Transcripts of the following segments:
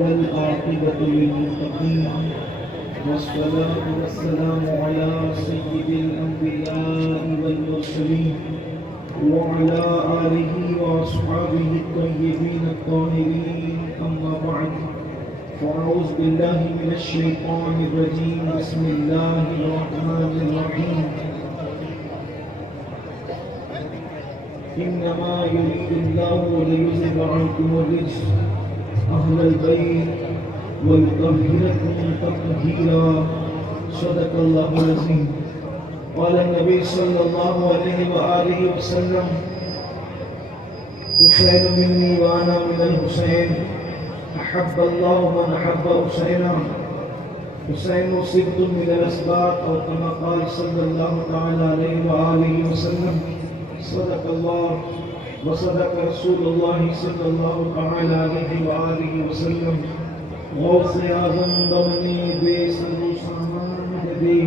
والعاقبة للمتقين والصلاة والسلام على سيد الأنبياء والمرسلين وعلى آله وأصحابه الطيبين الطاهرين أما بعد فأعوذ بالله من الشيطان الرجيم بسم الله الرحمن الرحيم إنما يريد الله ليذهب عنكم الرجس أهل البيت ويطهركم تطهيرا صدق الله العظيم. قال النبي صلى الله عليه وآله وسلم حسين مني وأنا من الحسين أحب الله من أحب حسينا حسين صبت من الأسباط أو كما قال صلى الله تعالى عليه وآله وسلم. صدق الله وصدق رسول الله صلى الله تعالى عليه وآله وسلم. غوث اعظم بمنی بے سر و سامان مددے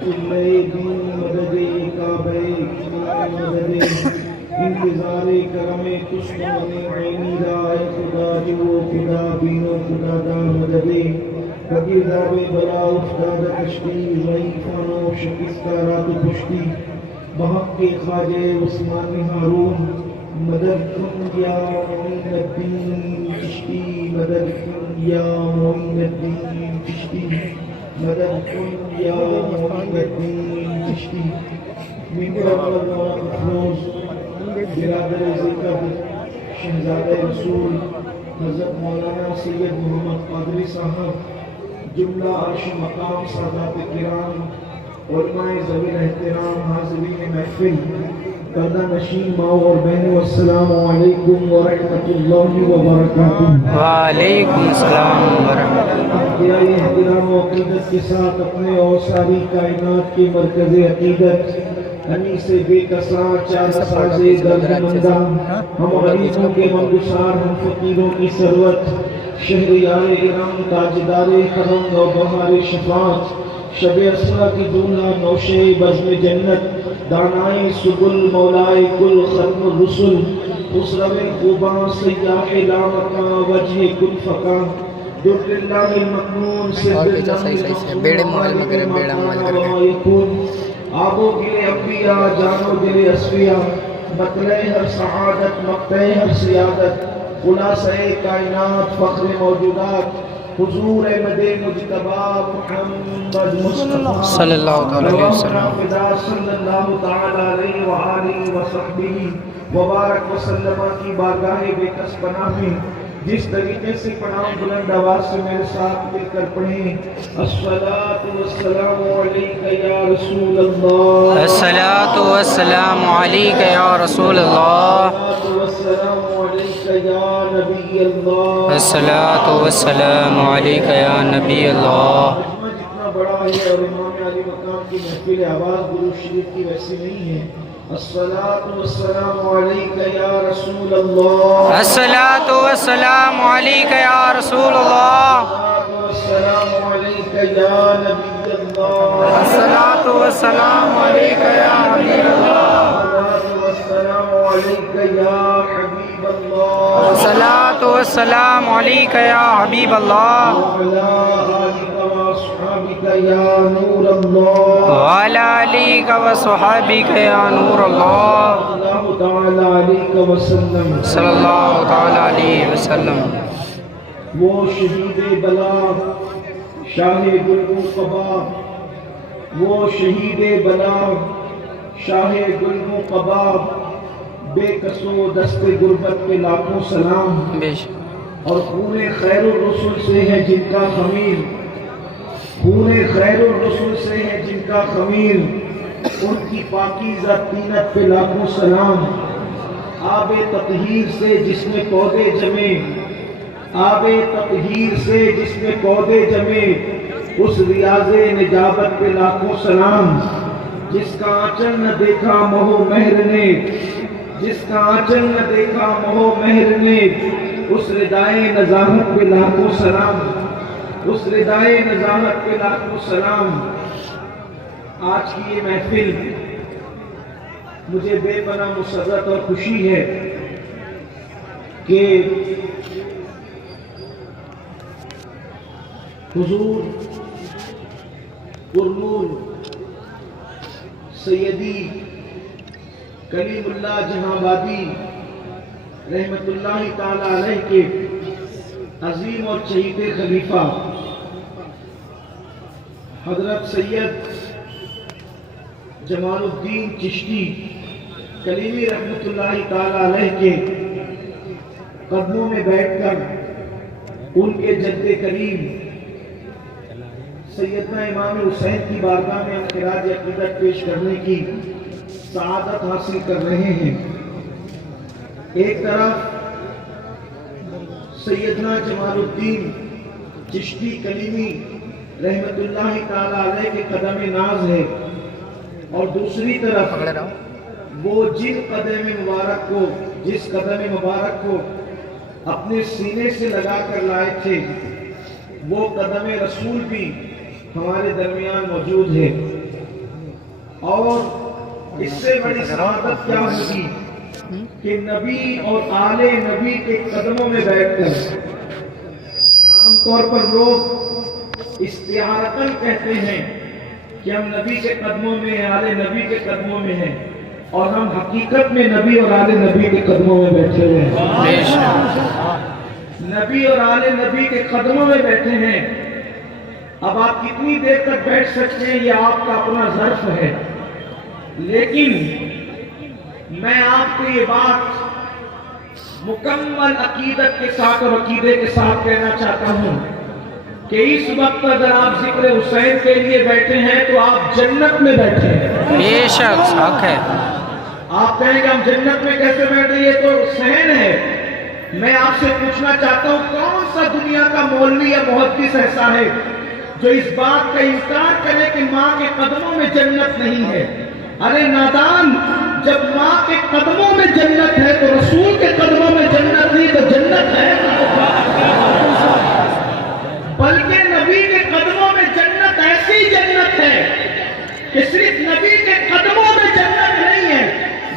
قلعے دین مددے کعبے مددے انتظار کرم دشمن عینی رائے خدا جو خدا بینو خدا دا مددے بگرداب بلا افتاد کشتی ضعیفانو شکستہ رات پشتی بحق کے خواجہ عثمان ہارون مدد کن یا معین الدین چشتی مدد کن یا معین الدین چشتی مدد کن یا معین الدین چشتی. منبر پر افروز برادر ذکر شہزادہ رسول حضرت مولانا سید محمد قادری صاحب جملہ عرش مقام سادات کرام علماء ذوی الاحترام حاضرین محفل پردہ نشین ماؤں اور بہنوں السلام علیکم ورحمۃ اللہ وبرکاتہ. وعلیکم السلام ورحمۃ اللہ. انتہائی احترام و عقیدت کے ساتھ اپنے اور ساری کائنات کے مرکز عقیدت ہنی سے بے کساں چار ساز درد مندہ ہم غریبوں کے منگسار ہم فقیروں کی ثروت شہریار ارم تاجدار کرم و بہار شفاعت شب اسرا کی دولہا نوشے بزم جنت دانائے سبل مولائے کل ختم الرسل خسرو خوباں سیاح لامکاں وجہ کل فقاں در اللہ المکنون سر اللہ آبو گلے انبیاء جانو دل اسفیاء مطلع ہر سعادت مقتع ہر سیادت خلاصہ کائنات فخر موجودات حضور احمد مجتبی محمد مصطفیٰ صلی اللہ علیہ وسلم صلی اللہ علیہ وآلہ وصحبہ وبارک وسلم کی بارگاہ بے کس پناہ میں جس طریقے سے پڑھاؤں بلند آواز سے میرے ساتھ مل کر پڑھیں الصلاۃ والسلام علیک یا رسول اللہ الصلاۃ والسلام علیک یا رسول اللہ والسلام علیک یا نبی اللہ الصلاۃ والسلام علیک یا نبی اللہ. جتنا بڑا ہے اور امام علی مقام کی محفل آواز درود شریف کی ویسی نہیں ہے. الصلاۃ والسلام علیک یا رسول اللہ الصلاۃ والسلام علیک یا رسول اللہ السلام علیک یا نبی اللہ الصلاۃ والسلام علیک یا حبیب اللہ السلام علیک یا حبیب اللہ الصلاۃ والسلام علیک یا حبیب اللہ وعلی آلک وصحبک یا نور اللہ وعلی آلک وصحبک یا نور اللہ اللہ تعالی علیہ وسلم صلی اللہ تعالی علیہ وسلم. وہ شہید بلا شاہ گلگوں قبا وہ شہید بلا شاہ گلگوں قبا بے کسو دست غربت کے لاکھوں سلام اور خون خیر الرسل سے ہے جن کا خمیر خون خیر الرسل سے ہے جن کا خمیر ان کی پاکیزہ طینت پہ لاکھوں سلام. آب تطہیر سے جس میں پودے جمے آب تطہیر سے جس میں پودے جمے اس ریاض نجابت پہ لاکھوں سلام. جس کا آنچل نہ دیکھا مہو مہر نے جس کا آنچل نہ دیکھا مہو مہر نے اس ردائے نزاہت پہ لاکھوں سلام اس ردائے نزاہت پہ لاکھوں سلام. آج کی یہ محفل مجھے بے پناہ مسرت اور خوشی ہے کہ حضور پرنور سیدی کلیم اللہ جہاں آبادی رحمت اللہ تعالی علیہ کے عظیم اور چہیتے خلیفہ حضرت سید جمال الدین چشتی کلیمی رحمت اللہ تعالی علیہ کے قدموں میں بیٹھ کر ان کے جد کریم سیدنا امام حسین کی بارگاہ میں انفراد عقیدت پیش کرنے کی سعادت حاصل کر رہے ہیں۔ ایک طرف سیدنا جمال الدین چشتی کلیمی رحمت اللہ تعالی علیہ کے قدم ناز ہے، اور دوسری طرف وہ جس قدم مبارک کو اپنے سینے سے لگا کر لائے تھے، وہ قدم رسول بھی ہمارے درمیان موجود ہے۔ اور اس سے بڑی سعادت کیا ہوگی کہ نبی اور آل نبی کے قدموں میں بیٹھ کر، عام طور پر لوگ استعارتاً کہتے ہیں کہ ہم نبی کے قدموں میں ہیں، آل نبی کے قدموں میں ہیں، اور ہم حقیقت میں نبی اور آل نبی کے قدموں میں بیٹھے ہوئے ہیں۔ نبی اور آل نبی کے قدموں میں بیٹھے ہیں۔ اب آپ کتنی دیر تک بیٹھ سکتے ہیں، یہ آپ کا اپنا ظرف ہے، لیکن میں آپ کو یہ بات مکمل عقیدت کے ساتھ اور عقیدے کے ساتھ کہنا چاہتا ہوں کہ اس وقت اگر آپ ذکر حسین کے لیے بیٹھے ہیں تو آپ جنت میں بیٹھے ہیں۔ بے شک حق ہے۔ آپ کہیں گے ہم جنت میں کیسے بیٹھ رہے ہیں، یہ تو حسین ہے۔ میں آپ سے پوچھنا چاہتا ہوں کون سا دنیا کا مولوی یا محدث ایسا ہے جو اس بات کا انکار کرے کہ ماں کے قدموں میں جنت نہیں ہے؟ ارے نادان، جب ماں کے قدموں میں جنت ہے تو رسول کے قدموں میں جنت نہیں تو جنت ہے؟ بلکہ نبی کے قدموں میں جنت ایسی جنت ہے کہ صرف نبی کے قدموں میں جنت نہیں ہے،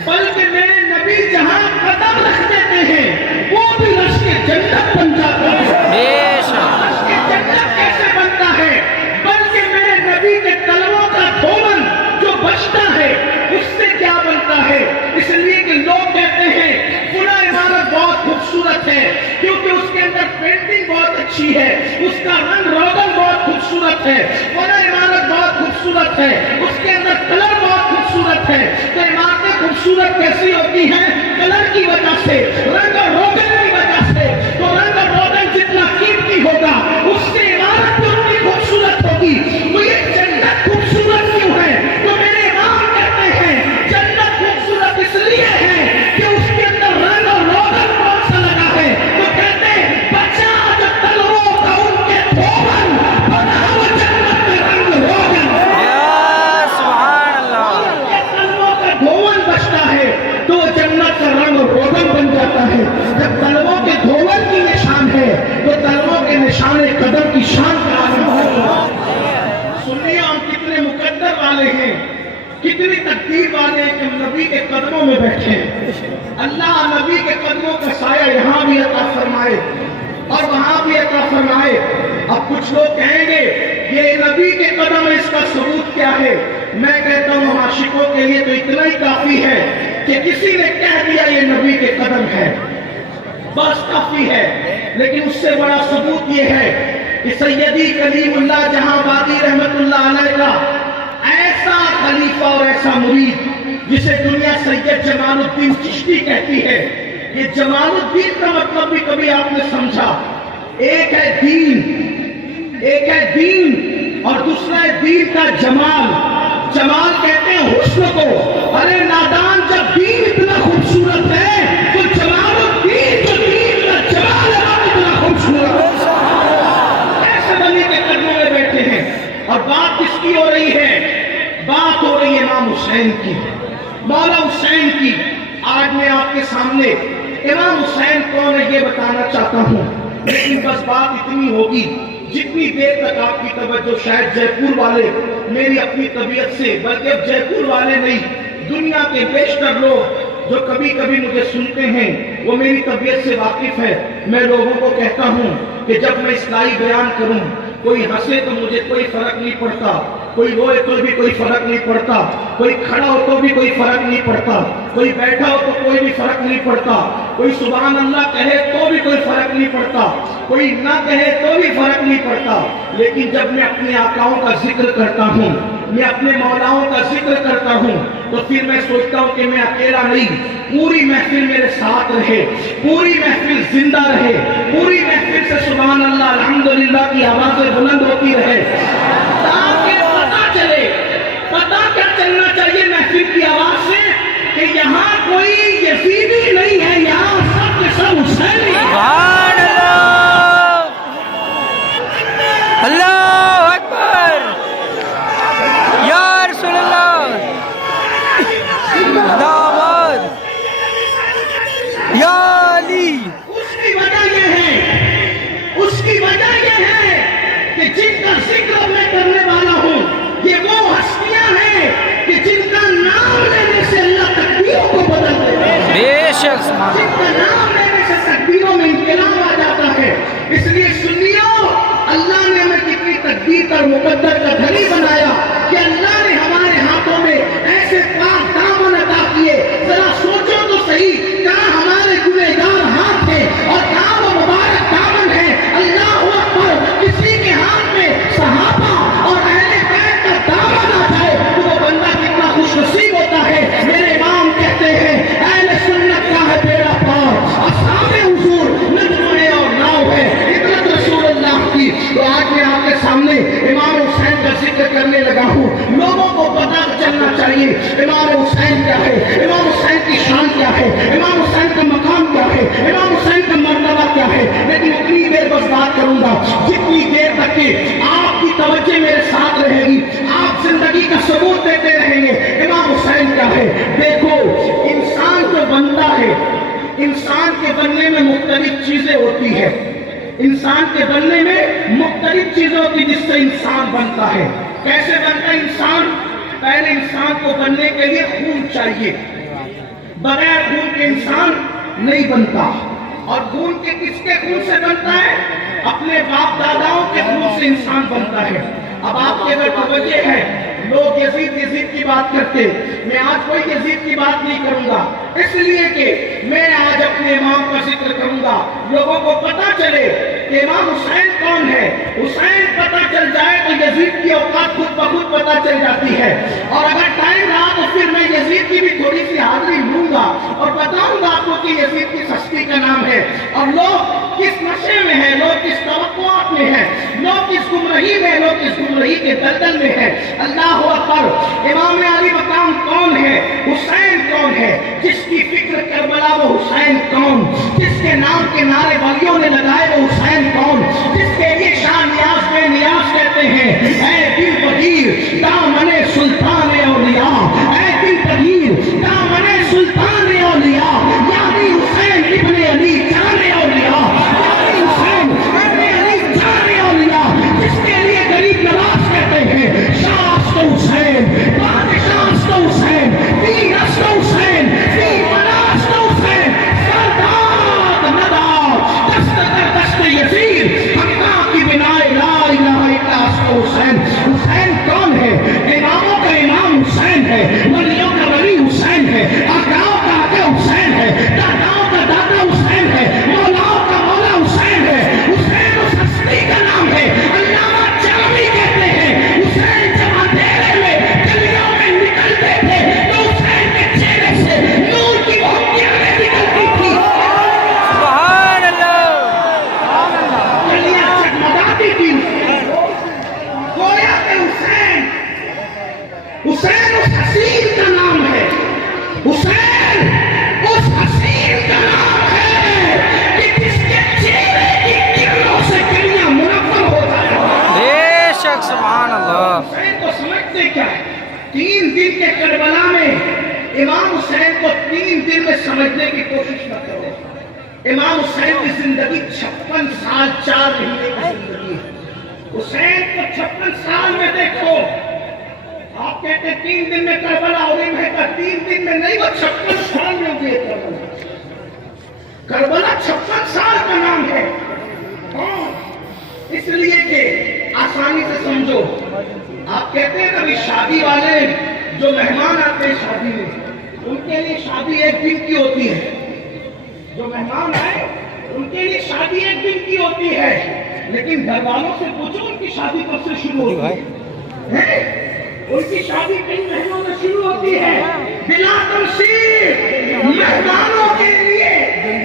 بلکہ میرے نبی جہاں قدم رکھ دیتے ہیں وہ بھی رش کے جنت بن جاتا ہے۔ رش کے جنت کیسے بنتا ہے؟ بلکہ میرے نبی کے تلووں کا دھون جو بچتا ہے اس سے کیا بنتا ہے؟ اس لیے کہ لوگ کہتے ہیں فلاں عمارت بہت خوبصورت ہے کیونکہ اس کے اندر پینٹنگ بہت اچھی ہے، اس کا رنگ روغن بہت خوبصورت ہے، فلاں عمارت بہت خوبصورت ہے، اس کے اندر کلر بہت خوبصورت ہے۔ تو عمارتیں خوبصورت کیسی ہوتی ہیں؟ کلر کی وجہ سے، رنگ اور روغن کی وجہ سے۔ تو رنگ اور روغن جتنا قیمتی ہوگا اس سے عمارت بھی اتنی خوبصورت ہوگی۔ تو یہ جنت خوبصورت کیوں ہے؟ تو میرے امام کہتے ہیں جنت خوبصورت اس لیے ہے کہ اس کے اندر رنگ اور روغن کون سا لگا ہے؟ تو کہتے ہیں بچا جو تلووں کا ان کے دھون بنا وہ جنت میں رنگ روغن۔ سبحان اللہ۔ ان کے تلووں کا دھون بچتا ہے تو جنت کا رنگ اور روغن بن جاتا ہے۔ جب تلووں کے دھون کی نشان ہے تو تلووں کے نشان قدم کی شان کا عالم ہے۔ سنیے ہم کتنے مقدر والے ہیں، کتنی تقدیر والے ہیں کہ ہم نبی کے قدموں میں بیٹھے ہیں۔ اللہ نبی کے قدموں کا سایہ یہاں بھی عطا فرمائے اور وہاں بھی عطا فرمائے۔ اب کچھ لوگ کہیں گے یہ نبی کے قدم ہے، اس کا ثبوت کیا ہے؟ میں کہتا ہوں عاشقوں کے لیے تو اتنا ہی کافی ہے کہ کسی نے کہہ دیا یہ نبی کے قدم ہے، بس کافی ہے۔ لیکن اس سے بڑا ثبوت یہ ہے کہ سیدی کلیم اللہ جہاں آبادی رحمت اللہ علیہ کا ایسا خلیفہ اور ایسا مرید جسے دنیا سید جمال الدین چشتی کہتی ہے۔ یہ جمال الدین کا مطلب بھی کبھی آپ نے سمجھا؟ ایک ہے دین اور دوسرا ہے دین کا جمال۔ جمال کہتے ہیں حسن کو۔ ارے نادان، جب دین اتنا خوبصورت ہے تو جمال الدین جو دین کا جمال ہے وہ اتنا خوبصورت ہے۔ ایسے بندے کے قدموں میں بیٹھے ہیں اور بات کس کی ہو رہی ہے؟ بات ہو رہی ہے امام حسین کی، مولا حسین کی۔ آج میں آپ کے سامنے امام حسین کون ہے یہ بتانا چاہتا ہوں، لیکن بس بات اتنی ہوگی جتنی دیر تک آپ کی توجہ شاید جے پور والے میری اپنی طبیعت سے، بلکہ اب جے پور والے نہیں، دنیا کے بیشتر لوگ جو کبھی کبھی مجھے سنتے ہیں وہ میری طبیعت سے واقف ہے. میں لوگوں کو کہتا ہوں کہ جب میں اصلاحی بیان کروں کوئی ہنسے تو مجھے کوئی فرق نہیں پڑتا, کوئی روئے تو بھی کوئی فرق نہیں پڑتا, کوئی کھڑا ہو تو بھی کوئی فرق نہیں پڑتا, کوئی بیٹھا ہو تو کوئی بھی فرق نہیں پڑتا, کوئی سبحان اللہ کہے تو بھی کوئی فرق نہیں پڑتا, کوئی نہ کہے تو بھی فرق نہیں پڑتا. لیکن جب میں اپنے آقاؤں کا ذکر کرتا ہوں, میں اپنے مولاؤں کا ذکر کرتا ہوں, تو پھر میں سوچتا ہوں کہ میں اکیلا نہیں, پوری محفل میرے ساتھ رہے, پوری محفل زندہ رہے, پوری محفل سے سبحان اللہ الحمدللہ کی آوازیں بلند ہوتی رہے, تاکہ پتہ چلے. پتہ کیا چلنا چاہیے محفل کی آواز سے کہ یہاں کوئی یزیدی نہیں ہے, یہاں سب کے سب حسینی ہیں. سبحان اللہ, اللہ اکبر, یا رسول اللہ, دعوت یا علی. اس کی وجہ یہ ہے, اس کی وجہ یہ ہے کہ جن کا ذکر میں کرنے والا ہوں یہ وہ ہستیاں ہیں کہ جن کا نام لینے سے اللہ تکبیروں کو بدل دیتا ہے. بے شک سبحان جن کا نام لینے سے تکبیروں میں انقلاب آ جاتا ہے. اس لیے سنیو, اللہ نے ہمیں کتنی تقدیر اور مقدر کا دھنی بنایا کہ اللہ نے ہمارے ہاتھوں میں ایسے پاک دامن عطا کیے. ذرا سوچو تو صحیح, کہاں ہمارے گنہگار ہاتھ ہیں اور کہاں وہ مبارک دامن ہے. اللہ اکبر, کسی کے ہاتھ میں صحابہ اور اہل بیت کا دامن آ جائے تو وہ بندہ کتنا خوش نصیب ہوتا ہے. میرے امام کہتے ہیں اہل سنت کا ہے بیڑا پار, اصحاب حضور نجم ہے اور ناؤ ہے, عبرت رسول اللہ کی. تو آج میں آپ کے سامنے امام حسین کا ذکر کرنے لگا ہوں. لوگوں کو پتہ چلنا چاہیے امام حسین کیا ہے, امام حسین کی شان کیا ہے, امام حسین کا مقام کیا ہے, امام حسین کا مرتبہ کیا ہے. لیکن اتنی دیر بس بات کروں گا جتنی دیر تک کہ آپ کی توجہ میرے ساتھ رہے گی, آپ زندگی کا ثبوت دیتے رہیں گے امام حسین کیا ہے. دیکھو, انسان جو بنتا ہے, انسان کے بننے میں مختلف چیزیں ہوتی ہے, انسان کے بننے میں مختلف چیزیں ہوتی جس سے انسان بنتا ہے. کیسے بنتا ہے انسان؟ پہلے انسان کو بننے کے لیے خون چاہیے, بغیر خون کے انسان نہیں بنتا. اور خون کے کس کے خون سے بنتا ہے؟ اپنے باپ داداؤں کے خون سے انسان بنتا ہے. اب آپ کے اگر توجہ ہے, لوگ یزید کی بات کرتے, میں آج کوئی یزید کی بات نہیں کروں گا, اس لیے کہ میں آج اپنے امام کا ذکر کروں گا. لوگوں کو پتہ چلے کہ امام حسین کون ہے. حسین پتہ چل جائے تو یزید کی اوقات خود بخود پتہ چل جاتی ہے. اور اگر ٹائم رہا تو پھر میں یزید کی بھی تھوڑی سی حاضری لوں گا اور بتاؤں گا آپ کو کہ یزید کی ہستی کا نام ہے, اور لوگ کس نشے میں ہیں, لوگ کس توقعات میں ہیں, لوگ کس گمراہی میں, لوگ کس گمراہی کے دلدل میں ہیں. اللہ اکبر. امام علی مقام کون ہے؟ حسین کون ہے؟ جس کی فکر کربلا وہ حسین کون؟ جس کے نام کے نعرے والیوں نے لگائے وہ حسین کون؟ جس کے لیے شاہ نیاز بے نیاز کہتے ہیں اے دل بگیر دامن سلطان اولیاء, اے دل بگیر دامن سلطان اولیاء, یعنی حسین ابن علی جان اولیاء, یعنی حسین ابن علی جان اولیاء, جس کے لیے غریب نواز کہتے ہیں شاہ حسین, بادشاہ حسین, دین حسین, دین مناس حسین, سردار ندار, دست در دست یزید, حقا کی بنائے لا الہ الا حسین. حسین کون ہے؟ اماموں کا امام حسین ہے, ولیوں کا ولی حسین ہے, آقاؤں کا آقا حسین ہے, داداؤں کا دادا حسین ہے, مولاؤں کا مولا حسین ہے. حسین اس ہستی کا نام ہے. علامہ جامی کہتے ہیں حسین جب اندھیرے میں گلیوں میں نکلتے تھے تو حسین کے چہرے سے نور کی بھوکیاں نکلتی تھی, سبحان اللہ, گلیاں جگمگاتی تھی. گویا کہ حسین اس حسین کا نام ہے. حسین اس حسین کا نام ہے کہ جس کے چہرے کی کرنوں سے گلیاں منور ہو جائیں. بے شک سبحان اللہ. حسین کو سمجھتے کیا ہے؟ 3 دن کے کربلا میں امام حسین کو 3 دن میں سمجھنے کی کوشش نہ کرو. امام حسین کی زندگی 56 سال 4 مہینے کی زندگی ہے. حسین کو 56 سال میں دیکھو, آپ آپ کہتے ہیں 3 دن میں کربلا ہو گئی، میں کہا 3 دن میں نہیں، وہ 56 سال میں ہوئی ہے کربلا۔ کربلا 56 سال کا نام ہے، اس لیے کہ آسانی سے سمجھو۔ آپ کہتے ہیں کبھی شادی والے جو مہمان آتے ہیں شادی میں، ان کے لیے شادی 1 دن کی ہوتی ہے، جو مہمان آئے ان کے لیے شادی 1 دن کی ہوتی ہے، لیکن گھر والوں سے پوچھو ان کی شادی کب سے شروع ہوتی ہے؟ ان کی شادی کئی مہینوں میں شروع ہوتی ہے، بلا تمثیل مہمانوں کے لیے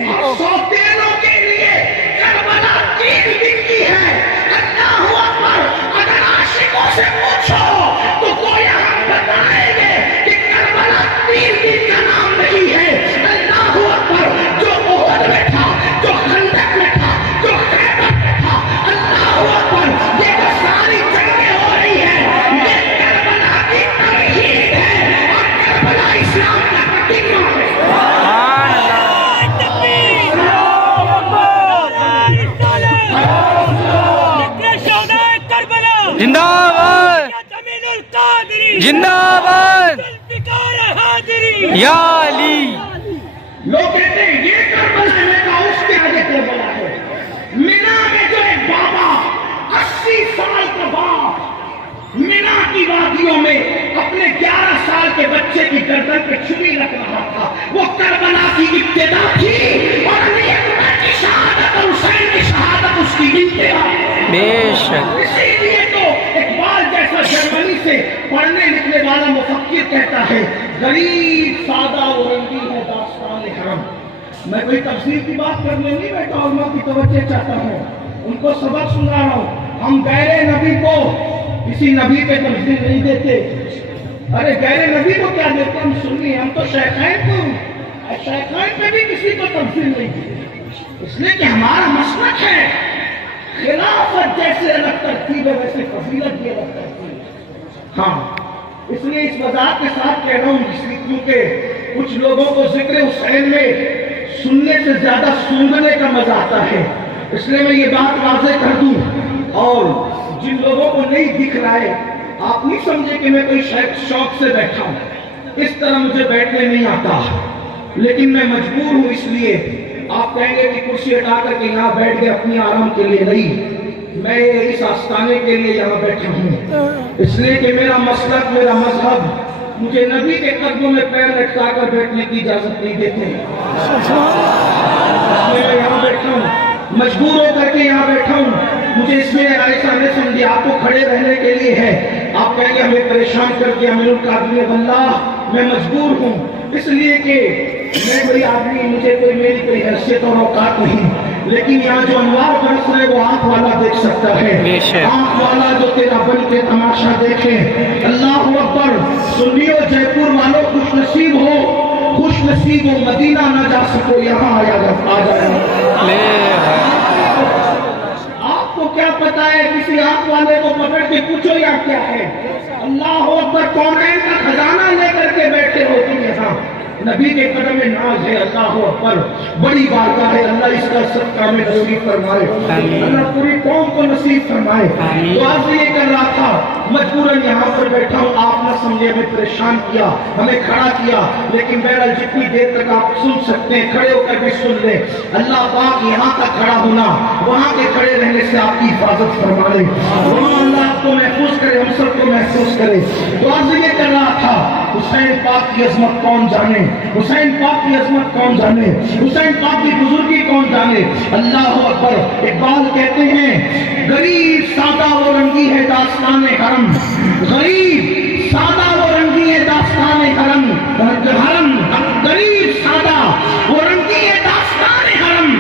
اور سوتیلوں کے لیے کربلا 3 دن کی ہے۔ اللہ اکبر! اگر عاشقوں سے پوچھو تو وہ یہاں بتائیں گے کہ کربلا 3 دن کا نام نہیں ہے۔ اللہ اکبر! جو احد میں تھا، جو خندق میں تھا، جو خیبر میں تھا، اللہ اکبر! یہ جو ساری جنگیں ہو رہی ہیں، یہ کربلا کی تمہید ہے اور کربلا اسلام کا قدیمہ ہے۔ زندہ باد، زندہ باد، یا علی۔ لوگ کہتے ہیں یہ کربلا ہے، میں کہا اس کے آگے کربلا ہے۔ مینا میں جو ایک بابا 80 سال کا باپ مینا کی وادیوں میں اپنے 11 سال کے بچے کی گردن پہ چھری رکھ رہا تھا، وہ کربلا کی ابتدا تھی اور علی اکبر کی شہادت اور حسین کی شہادت اس کی انتہا ہے۔ بے شک۔ اسی لیے تو اقبال جیسا جرمنی سے پڑھنے لکھنے والا مفکر کہتا ہے، غریب سادہ و رنگی ہے داستان حرم۔ میں کوئی تفسیر کی بات کرنے نہیں بیٹھا، علماء کی توجہ چاہتا ہوں، ان کو سبق سنا رہا ہوں۔ ہم غیر نبی کو کسی نبی پہ تفسیر نہیں دیتے۔ ارے غیر نبی کو کیا دیتے، ہم سنی، ہم تو شیخین کو، شیخین پہ بھی کسی کو تفسیر نہیں دیتے، اس لیے کہ ہمارا مسلک ہے خلافت جیسے الگ ترتیب ہے ویسے فضیلت بھی الگ ترتیب ہے۔ ہاں، اس لیے اس وضاحت کے ساتھ کہہ رہا ہوں، اس لیے کیونکہ کچھ لوگوں کو ذکر حسین میں سننے سے زیادہ سونگنے کا مزہ آتا ہے، اس لیے میں یہ بات واضح کر دوں۔ اور جن لوگوں کو نہیں دکھ رہا ہے، آپ نہیں سمجھے کہ میں کوئی شوق سے بیٹھا ہوں، اس طرح مجھے بیٹھنے نہیں آتا، لیکن میں مجبور ہوں، اس لیے آپ کہیں گے کہ کرسی ہٹا کر کے یہاں بیٹھ گئے اپنی آرام کے لیے، نہیں، میں اس آستانے کے لیے یہاں بیٹھا ہوں، اس لیے کہ میرا مسلک، میرا مذہب مجھے نبی کے قدموں میں پیر لٹکا کر بیٹھنے کی اجازت نہیں دیتے، میں یہاں بیٹھا ہوں، مجبور ہو کر کے یہاں بیٹھا ہوں، مجھے اس میں ایسا نہیں سمجھے آپ کو کھڑے رہنے کے لیے ہے، آپ کہیں گے ہمیں پریشان کر کے امیر القادری واللہ میں مجبور ہوں، اس لیے کہ میں بڑی آدمی، مجھے کوئی میری کوئی حیثیت اور اوقات نہیں، لیکن یہاں جو انوار برس رہے وہ آنکھ والا دیکھ سکتا ہے، آنکھ والا جو تیرا بن کے تماشا دیکھے۔ اللہ اکبر! سنیو جے پور والوں خوش نصیب ہو، خوش نصیب ہو، مدینہ نہ جا سکو، یہاں آ جائے۔ آپ کو کیا پتا ہے، کسی آنکھ والے کو پکڑ کے پوچھو یا کیا ہے؟ اللہ اکبر! کونین کا خزانہ لے کر کے بیٹھے ہو تم یہاں، نبی کے قدم میں ناز ہے، اللہ اکبر! بڑی بارگاہ ہے، اللہ اس کا صدقہ میں نصیب فرمائے، اللہ پوری قوم کو نصیب فرمائے۔ تو آج یہ کر رہا تھا، مجبوراً یہاں پر بیٹھا ہوں، آپ نہ سمجھے ہمیں پریشان کیا، ہمیں کھڑا کیا، لیکن بہرحال جتنی دیر تک آپ سن سکتے ہیں کھڑے ہو کر بھی سن لیں۔ اللہ پاک یہاں تک کھڑا ہونا، وہاں کے کھڑے رہنے سے آپ کی حفاظت فرما لے، اللہ آپ کو محفوظ کرے، ہم سب کو محفوظ کرے۔ تو آج یہ کر رہا تھا، حسین پاک کی عظمت کون جانے، حسین پاک کی عظمت کون جانے، حسین پاک کی بزرگی کون جانے۔ اللہ اکبر! اقبال کہتے ہیں، غریب سادہ و رنگی ہے داستان حرم، غریب سادہ و رنگی ہے داستان حرم، غریب سادہ و رنگی ہے داستان حرم،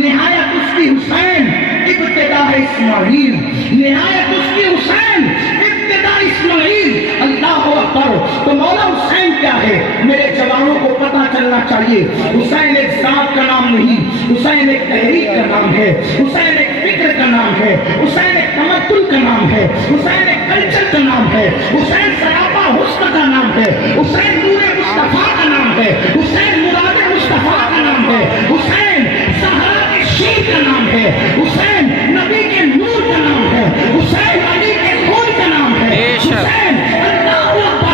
نہایت اس کی حسین ابتدا ہے اسماعیل، نہایت اس کی حسین ابتدا اسماعیل۔ اللہ اکبر! تو مولا حسین کیا ہے، میرے جوانوں کو پتا چلنا چاہیے، حسین ایک ذات کا نام نہیں، حسین ایک تحریک کا نام ہے، حسین ایک فکر کا نام ہے، حسین ایک تمدن کا نام ہے، حسین ایک کلچر کا نام ہے، حسین سراپا حسن کا نام ہے، حسین نور مصطفیٰ کا نام ہے، حسین مراد مصطفیٰ کا نام ہے، حسین زہرا کے شیر کا نام ہے، حسین نبی کے نور کا نام ہے، حسین علی کے خون کا نام ہے، حسین اللہ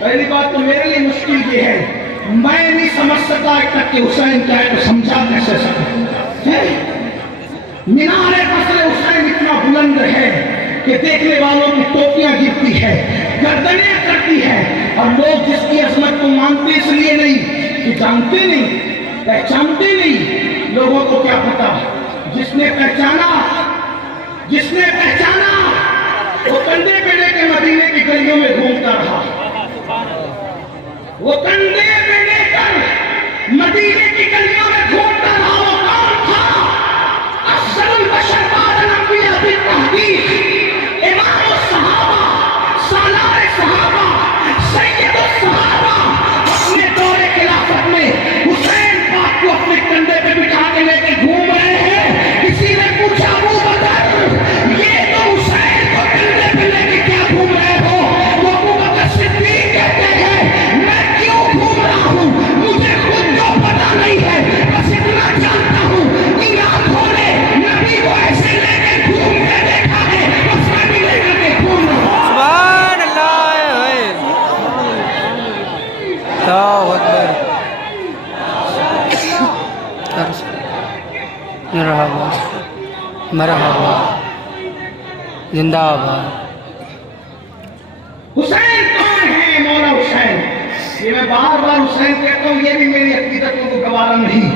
پہلی بات تو میرے لیے مشکل یہ ہے، میں نہیں سمجھ سکا ایک تک کہ حسین کیا ہے، تو سمجھا کیسے سکا؟ مینار قصر حسین اتنا بلند ہے کہ دیکھنے والوں کی ٹوپیاں گرتی ہے، گردنیں کرتی ہے، اور لوگ جس کی عظمت کو مانتے اس لیے نہیں کہ جانتے نہیں، پہچانتے نہیں۔ لوگوں کو کیا پتا، جس نے پہچانا وہ کندھے پہ لے کے مدینے کی گلیوں میں گھومتا رہا، وہ کندھے پہ لے کر مدینے کی گلیوں میں گھومتا رہا۔ وہ کون تھا؟ افضل البشر بعد الانبیاء بالتحقیق، امام الصحابہ، سالار صحابہ، سید الصحابہ، اپنے دور خلافت میں حسین پاک کو اپنے کندھے پہ بٹھا کے لے کے گھوم رہے ہیں۔ کسی نے پوچھا ابو بکر، یہ تو حسین کو کندھے پہ لے کے کیا گھوم رہے ہو؟ وہ ابو بکر صدیق کہتے ہیں، میں کیوں گھوم رہا ہوں مجھے خود کو پتا نہیں ہے، بس اتنا جانتا ہوں کہ آنکھوں نے نبی کو ایسے لے کے گھومتے دیکھا ہے، بس میں بھی لے کر کے گھوم رہا ہوں۔ سبحان اللہ، اللہ اکبر، مرحبا مرحبا، زندہ آباد۔ حسین کون ہے؟ مولا حسین۔ یہ میں بار بار حسین کہتا ہوں، یہ بھی میری عقیدت کو گوارا نہیں،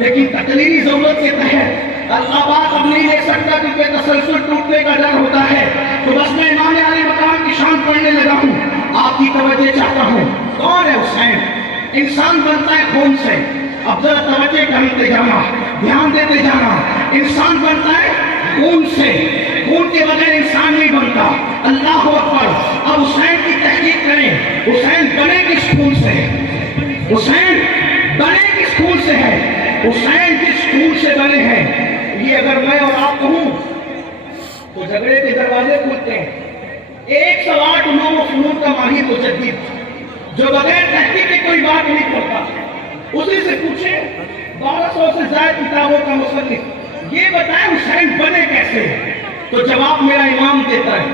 لیکن تقریری ضرورت کے تحت القابات اب نہیں لے سکتا کیونکہ تسلسل ٹوٹنے کا ڈر ہوتا ہے، تو بس میں امام علی مقام کی شان پڑھنے لگا ہوں، آپ کی توجہ چاہتا ہوں۔ کون ہے حسین؟ انسان بنتا ہے خون سے، اب ذرا توجہ کرتے جانا، دھیان دیتے جانا۔ انسان بنتا ہے خون سے، خون کے بغیر انسان نہیں بنتا۔ اللہ اکبر۔ اب حسین کی تحقیق کریں، حسین بنے کس خون سے ہے؟ حسین بنے کس خون سے ہے؟ حسین جس خون سے بنے ہیں، یہ اگر میں اور آپ کہوں تو جھگڑے کے دروازے کھلتے ہیں۔ 108 علوم و فنون کا ماہر مجدد جو بغیر تحقیق کے کوئی بات نہیں کرتا، اسی سے پوچھیں 1200 سے زائد کتابوں کا مصنف، یہ بتائیں حسین بنے کیسے؟ تو جواب میرا امام دیتا ہے۔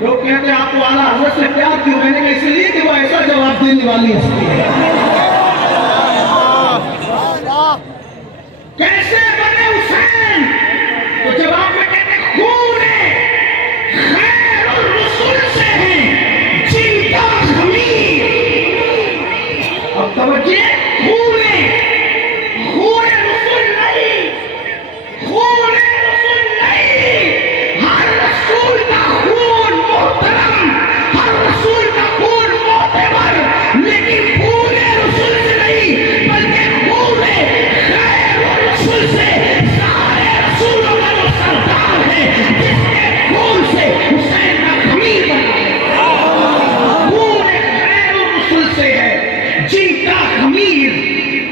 لوگ کہتے ہیں آپ کو اعلیٰ حضرت سے پیار کیوں؟ میں نے کہا اس لیے کہ وہ ایسا جواب دینے والی ہستی ہے۔ کیسے بنے حسین؟ تو جواب میں کہتے ہیں خون خیر الرسول سے ہے جن کا خمیر۔ اب توجہ، خون رسول نہیں، خون رسول نہیں۔ ہر رسول کا خون محترم، ہر رسول کا خون معتبر، لیکن خون رسول سے نہیں بلکہ خون خیر الرسول سے، سارے رسولوں کا جو سردار ہے، جس کے خون سے حسین کا خمیر بنا ہے، خون خیر الرسول سے ہے جن کا خمیر۔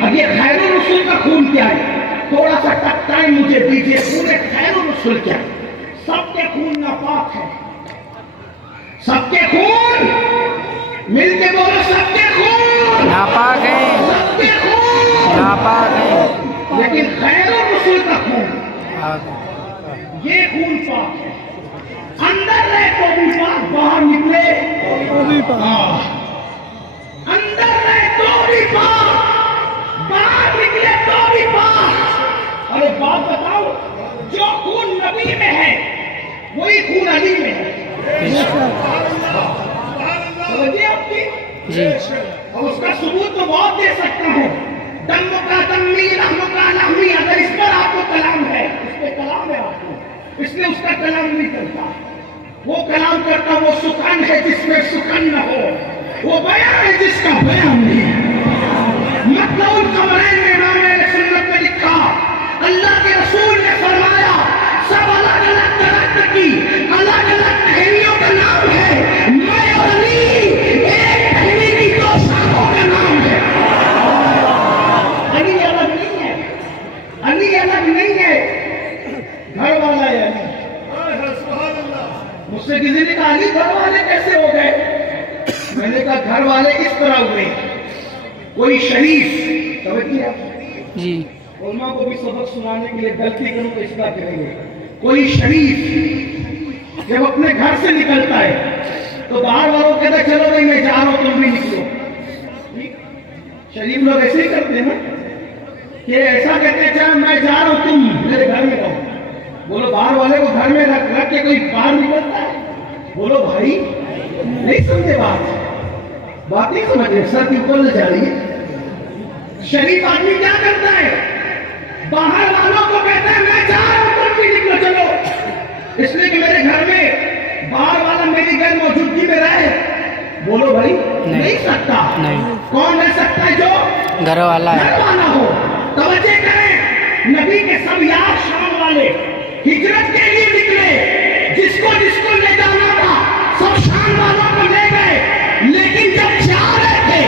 اب یہ خیر الرسول کا خون کیا ہے؟ تھوڑا سا ٹائم مجھے دیجیے۔ خون خیر الرسول کیا ہے؟ سب کے خون ناپاک ہے، سب کے خون مل کے بولو، سب کے خون ناپاک ہے، سب کے خون ناپاک ہے، لیکن خیر الرسول کا خون، پاک ہے۔ یہ خون پاک ہے۔ اندر رہے تو بھی پاک، باہر نکلے تو بھی پاک۔ اندر رہے تو بھی پاک، باہر نکلے تو بھی پاک۔ اور ایک بات بتاؤ، جو خون نبی میں ہے وہی خون علی میں ہے۔ توجہ آپ کی؟ جی، اور اس کا ثبوت تو بہت دے سکتا ہوں۔ دم کا دمی، رحم کا رحمی، اگر اس پر آپ کو کلام ہے، اس پہ کلام ہے آپ کو، اس لیے اس کا کلام نہیں کرتا۔ وہ کلام کرتا وہ سخن ہے جس میں سخن نہ ہو، وہ بیان ہے جس کا بیان نہیں۔ مطلع القمرین میں امام اہل سنت نے لکھا، اللہ کے رسول نے فرمایا سب الگ الگ طرح کی الگ الگ ٹہنیوں کا نام ہے، میں اور علی ایک ٹہنی کی 2 شاخوں کا نام ہے۔ علی الگ نہیں ہے، علی الگ نہیں ہے، گھر والا ہے علی۔ مجھ سے کسی نے کہا علی گھر والے کیسے ہو گئے؟ میں نے کہا گھر والے اس طرح ہوئے، کوئی شریف، توجہ جی، علماء کو بھی سبق سنانے کے لیے غلطی کروں تو اصلاح کریں گے۔ کوئی شریف جب اپنے گھر سے نکلتا ہے تو باہر والوں کہتے چلو بھائی میں جا رہا ہوں تم بھی نکلو. شریف لوگ ایسے ہی کرتے ہیں نا کہ ایسا کہتے ہیں چل میں جا رہا ہوں تم میرے گھر میں رہو. بولو باہر والے کو گھر میں رکھ کے کوئی باہر نکلتا ہے؟ بولو بھائی نہیں سمجھے بات نہیں سمجھ رہے, سر کی اوپر جا رہی ہے. شریف آدمی کیا کرتا ہے؟ باہر والوں کو کہتا ہے میں جا رہا ہوں تم بھی نکلو چلو, اس لیے کہ میرے گھر میں باہر والا میری غیر موجودگی میں رہے. بولو بھائی نہیں سکتا. کون رہ سکتا ہے؟ جو گھر والا ہو. توجہ کریں, نبی کے سب یار شام والے ہجرت کے لیے نکلے, جس کو لے جانا تھا سب شام والوں کو لے گئے, لیکن جب جا رہے تھے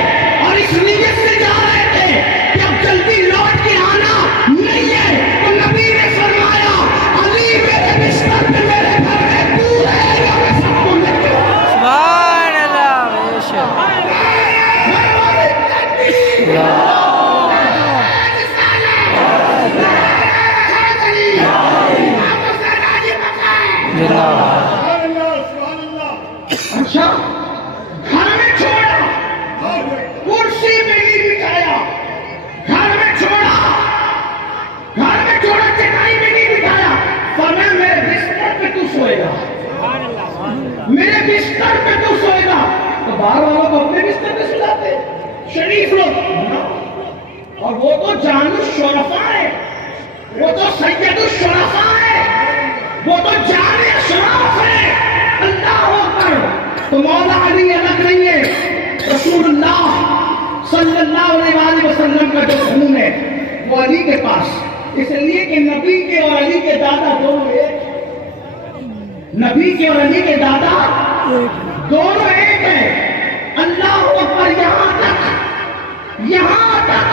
اور اس نیت سے جا رہے تھے کہ اب جلدی لوٹ کے آنا نہیں ہے, تو نبی نے فرمایا علی میرے بستر پہ میرے گھر میں تو رہے گا, میں سب کو لے کے سبحان اللہ اچھا گھر میں چھوڑا, کرسی پہ نہیں بٹھایا, گھر میں چھوڑا چٹائی پہ نہیں بٹھایا, فرمایا میرے بستر پہ تو سوئے گا, میرے بستر پہ تو سوئے گا. تو باہر والوں کو اپنے بستر پہ سلاتے شریف لوگ, اور وہ تو جان الشرفاء ہے, وہ تو سید الشرفاء ہے, وہ تو جان اشراف ہے. اللہ اکبر. تو مولا علی الگ نہیں ہے, رسول اللہ صلی اللہ علیہ وسلم کا جو خون ہے وہ علی کے پاس, اس لیے کہ نبی کے اور علی کے دادا دونوں ایک, نبی کے اور علی کے دادا دونوں ایک ہیں. اللہ اکبر. یہاں تک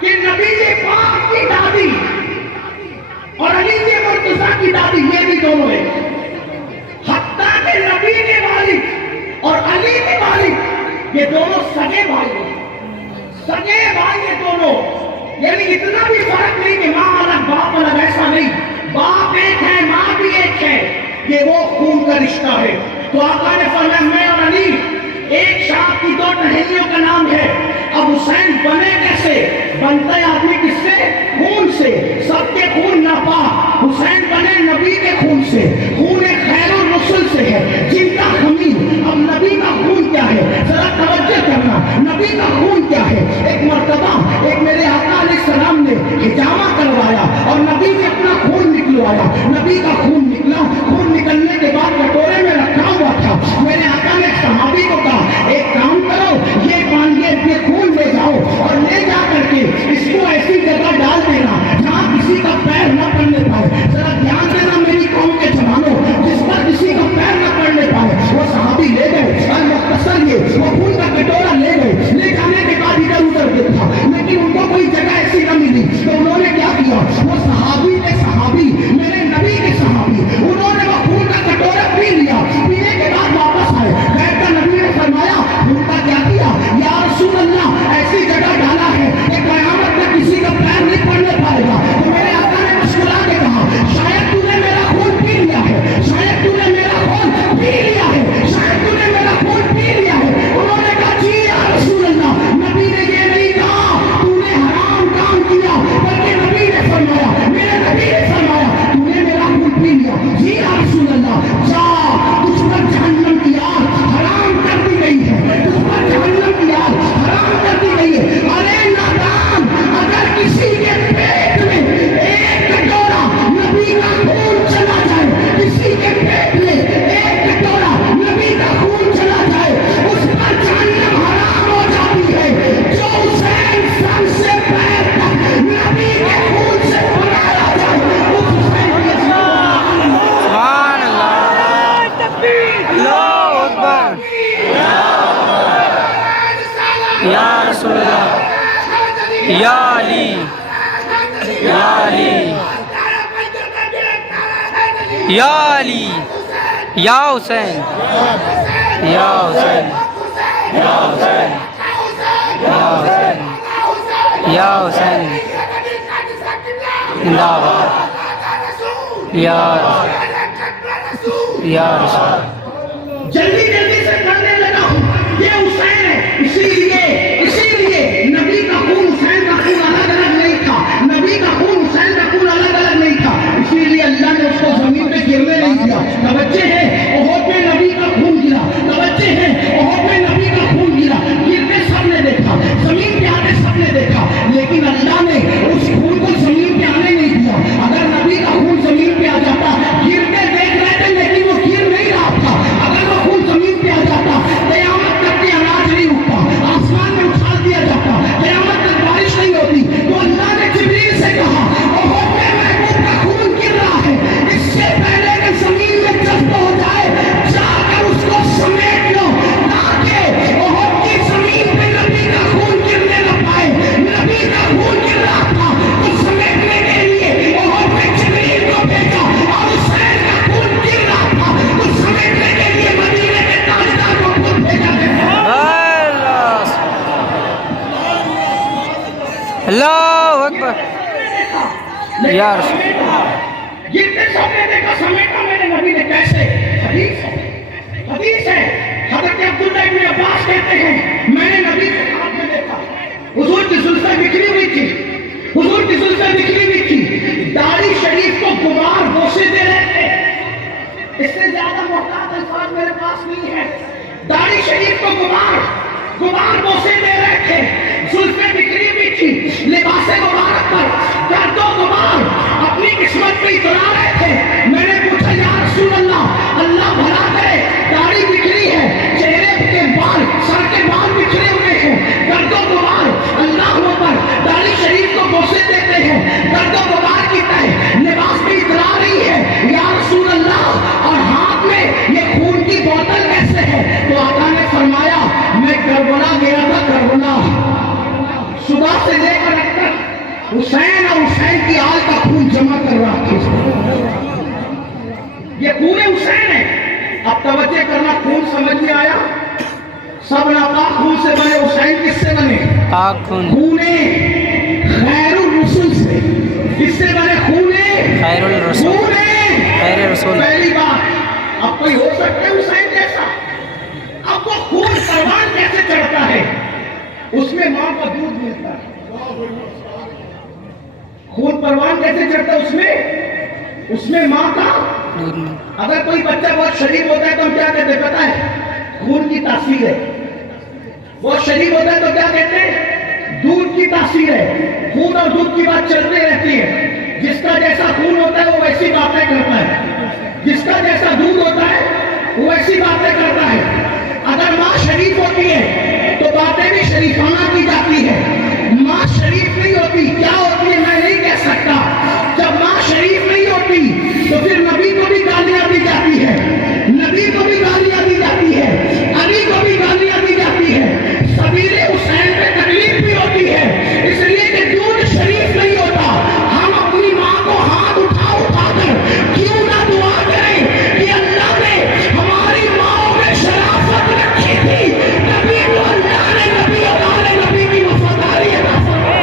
کہ نبی پاک کی دادی اور علی کے مرتضیٰ کی دادی یہ بھی دونوں ایک, حتیٰ کہ نبی کے والد اور علی کے والد یہ دونوں سگے بھائی ہیں دونوں. یعنی اتنا بھی فرق نہیں کہ ماں الگ باپ الگ, ایسا نہیں, باپ ایک ہے ماں بھی ایک ہے, یہ وہ خون کا رشتہ ہے. تو آقا نے فرمایا میں اور علی ایک شاخ کی دو ٹہنیوں کا نام ہے. اب حسین بنے کیسے؟ بنتا ہے آدمی کس سے؟ خون سے. سب کے خون ناپاک, حسین بنے نبی کے خون سے, خون خیر الرسل سے ہے, جن کا خمیر. اب نبی کا خون کیا ہے؟ ذرا توجہ کرنا, نبی کا خون کیا ہے؟ ایک مرتبہ ایک میرے آقا علیہ السلام نے حجامہ کروایا اور نبی نے اپنا خون نکلوایا. نبی کا خون نکلا, خون نکلنے کے بعد کٹورے میں رکھا ہوا تھا. میرے آقا نے صحابی کو کہا ایک کام کرو, یہ خون لے جاؤ اور لے جا کر کے اس کو ایسی جگہ ڈال دینا جہاں کسی کا پیر نہ پڑنے پائے. ذرا دھیان دینا میری قوم کے جوانوں, جس پر کسی کا پیر نہ پڑنے پائے. وہ صحابی لے گئے اور مختصر یہ وہ خون کا کٹورا لے گئے. لے جانے کے بعد ادھر ادھر دیکھا, لیکن ان کو کوئی جگہ ایسی نہ ملی. تو انہوں نے کیا کیا, وہ صحابی میرے نبی کے صحابی, انہوں نے وہ خون کا کٹورا پی لیا. پینے کے بعد واپس آئے. بیٹھ کر نبی نے فرمایا خون کا کیا کیا؟ یا رسول اللہ ایسی جگہ ڈالا ہے کہ قیامت میں کسی کا پیر نہیں پڑنے پائے گا. تو میرے آقا نے مسکرا کے کہا شاید تو نے میرا خون پی لیا ہے, شاید تو نے میرا خون پی لیا ہے, شاید تو نے میرا خون پی لیا ہے. انہوں نے کہا جی یا رسول اللہ. نبی نے یہ نہیں کہا تو نے حرام کام کیا, بلکہ نبی نے فرمایا, میرے نبی نے فرمایا تو نے میرا خون پی لیا. جی یا رسول اللہ. جا تجھ پر جہنم کی آگ حرام کر دی گئی ہے, تجھ پر جہنم کی آگ حرام کر دی گئی ہے. ارے نادان, اگر کسی کے پیٹ میں ایک کٹورا نبی کا خون چلا جائے, کسی کے پیٹ میں ایک کٹورا نبی کا خون چلا جائے, اس پر جہنم حرام ہو جاتی ہے. جو حسین سر سے پیر تک نبی کے خون سے بنایا جائے, اس حسین کے سبحان اللہ, اللہ اکبر, یا رسول اللہ, یا علی, یا علی, یا علی, یا حسین, یا حسین, یا حسین, یا حسین, یا حسین, زندہ باد, یا رسول, یا رسول. جلدی اللہ اکبر یا رسول گرتے سمیٹے کا سمیٹا میرے نبی نے کیسے؟ حدیث ہے حضرت عبداللہ ابن عباس کہتے ہیں میں نے نبی کے ہاتھ میں دیکھا حضور کی زلفیں بکھری ہوئی تھی، حضور کی زلفیں بکھری ہوئی تھی، داڑھی شریف کو غبار بوسے دے رہے تھے، اس سے زیادہ محتاط الفاظ میرے پاس نہیں ہے، داڑھی شریف کو غبار بوسے دے رہے تھے، زلفیں بکھری ہوئی تھی، لباس مبارک پر گرد و غبار اپنی قسمت پہ اترا رہے تھے۔ میں نے پوچھا یا رسول اللہ، اللہ بھلا کرے، داڑھی بکھری ہے، چہرے کے بال، سر کے بال بکھرے ہوئے ہیں، گرد و غبار، اللہ اکبر، داڑھی شریف کو بوسے دیتے ہیں، گرد و غبار کی تہ لباس پہ اترا رہی ہے یا رسول اللہ، اور ہاتھ میں یہ خون کی بوتل کیسے ہے؟ تو آقا نے فرمایا میں کربلا گیا تھا، کربلا صبح سے لے کر اب تک حسین اور حسین کی آل کا خون جمع کر رہا تھا، یہ خون حسین ہے۔ اب توجہ کرنا، خون سمجھ میں آیا؟ سب ناپاک خون سے بنے، حسین کس سے بنے؟ پاک خون خون خیر الرسول سے۔ کس سے بنے؟ خون خیر الرسول، خون خیر رسول۔ پہلی بات، اب کوئی ہو سکتا ہے حسین جیسا؟ اب وہ خون پروان کیسے چڑھتا ہے؟ اس میں ماں کا دودھ ملتا ہے۔ خون پروان کیسے چڑھتا ہے؟ اس میں ماں کا دودھ میں اگر کوئی بچہ بہت شریف ہوتا ہے تو ہم کیا کہتے ہیں پتہ ہے؟ خون کی تاثیر ہے۔ بہت شریف ہوتا ہے تو کیا کہتے ہیں؟ دودھ کی تاثیر ہے۔ خون اور دودھ کی بات چلتی رہتی ہے، جس کا جیسا خون ہوتا ہے وہ ویسی باتیں کرتا ہے، جس کا جیسا دودھ ہوتا ہے وہ ویسی باتیں کرتا ہے۔ اگر ماں شریف ہوتی ہے تو باتیں بھی شریفانہ کی جاتی ہے، ماں شریف نہیں ہوتی کیا ہوتی ہے میں نہیں کہہ سکتا۔ جب ماں شریف نہیں ہوتی تو پھر نبی کو بھی گالیاں دی جاتی ہے، نبی کو بھی گالیاں دی جاتی ہے، علی کو بھی گالیاں دی جاتی ہے، سبیل حسین پہ تکلیف بھی ہوتی ہے، اس لیے کہ دودھ شریف نہیں ہوتا۔ ہم اپنی ماں کو ہاتھ اٹھا کر کیوں نہ دعا کریں کہ اللہ نے ہماری ماں میں شرافت رکھی تھی، نبی کو اللہ نے نبی اور آل نبی کی وفاداری عطا فرمائی۔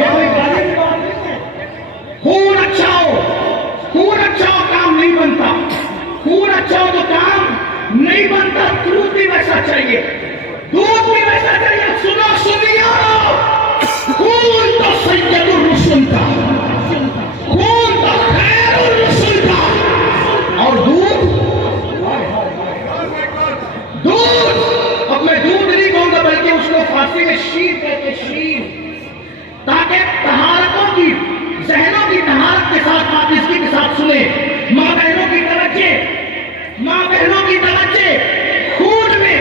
یہ کوئی گالی کی بات نہیں ہے۔ خون اچھا ہو کام نہیں بنتا، خون اچھا ہو تو کام نہیں بنتا، دودھ بھی ویسا چاہیے، دودھ بھی ویسا چاہیے۔ سنو سنیو، خون تو سید الرسل کا، خون تو خیر الرسل کا، اور دودھ اب میں دودھ نہیں کہوں گا بلکہ اس کو فارسی میں شیر کہتے ہیں، شیر، تاکہ طہارتوں کی، ذہنوں کی طہارت کے ساتھ پاکیزگی کے ساتھ سنیں۔ ماں بہنوں کی توجہ، ماں بہنوں کی توجہ، خون میں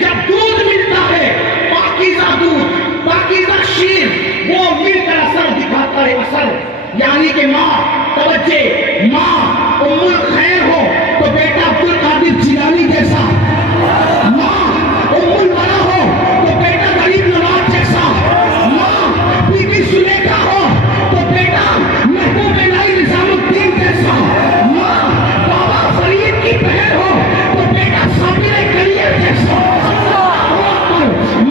جب دودھ ملتا ہے، پاکیزہ دودھ، پاکیزہ شیر، وہ مل کر اثر دکھاتا ہے، اثر یعنی کہ ماں، توجہ، ماں ام الخیر ہو تو بیٹا عبدالقادر جیلانی جیسا، ماں ام الورا ہو تو بیٹا غریب نواز جیسا، ماں بی بی زلیخا ہو تو بیٹا محبوب الہی نظام الدین جیسا، ماں بابا فرید کی بہن ہو تو بیٹا صابر کلیر جیسا،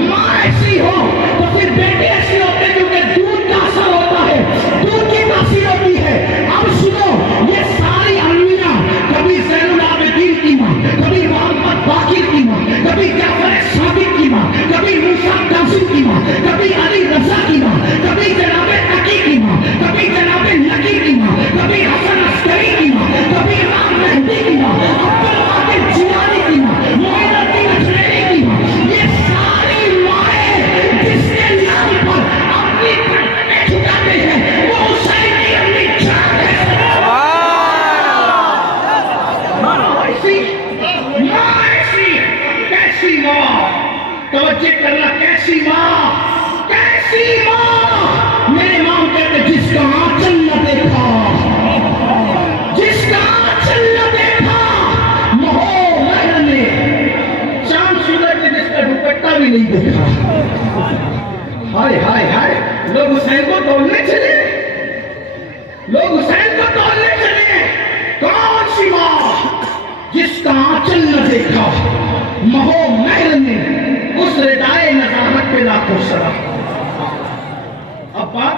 ماں ایسی ہو تو پھر بیٹے ایسے ہوتے ہیں کیونکہ دودھ کا اثر ہوتا ہے، دودھ کی تاثیر ہوتی ہے۔ اب سنو، یہ ساری انویاں، کبھی زین العابدین کی ماں، کبھی محمد باقر کی ماں، کبھی جعفر صادق کی ماں، کبھی موسیٰ کاظم کی ماں، کبھی علی رضا کی ماں، کبھی جناب تقی کی ماں، کبھی جناب نقی کی ماں، کبھی حسن عسکری کی ماں، کبھی امام مہدی کی ماں، عبدالقادر جیلانی کی ماں، معین الدین اجمیری کی ماں، یہ ساری مائیں جس کے نام پر اپنی گردنیں جھکاتے ہیں وہ حسین کی اپنی جان ہے۔ ماں ایسی کیسی ماں، توجہ کرنا، کیسی ماں، کیسی ماں۔ میرے امام کہتے جس کا آنچل نہ دیکھا، جس کا آنچل نہ دیکھا، مہو مہر نے چاند سورج نے جس کا دوپٹہ بھی نہیں دیکھا۔ ہائے ہائے ہائے، لوگ حسین کو تولنے چلے، لوگ حسین کو تولنے چلے۔ کون سی ماں جس کا آنچل نہ دیکھا، مہو مہر نے اس ردائے نظارت پہ لاکھوں سلام۔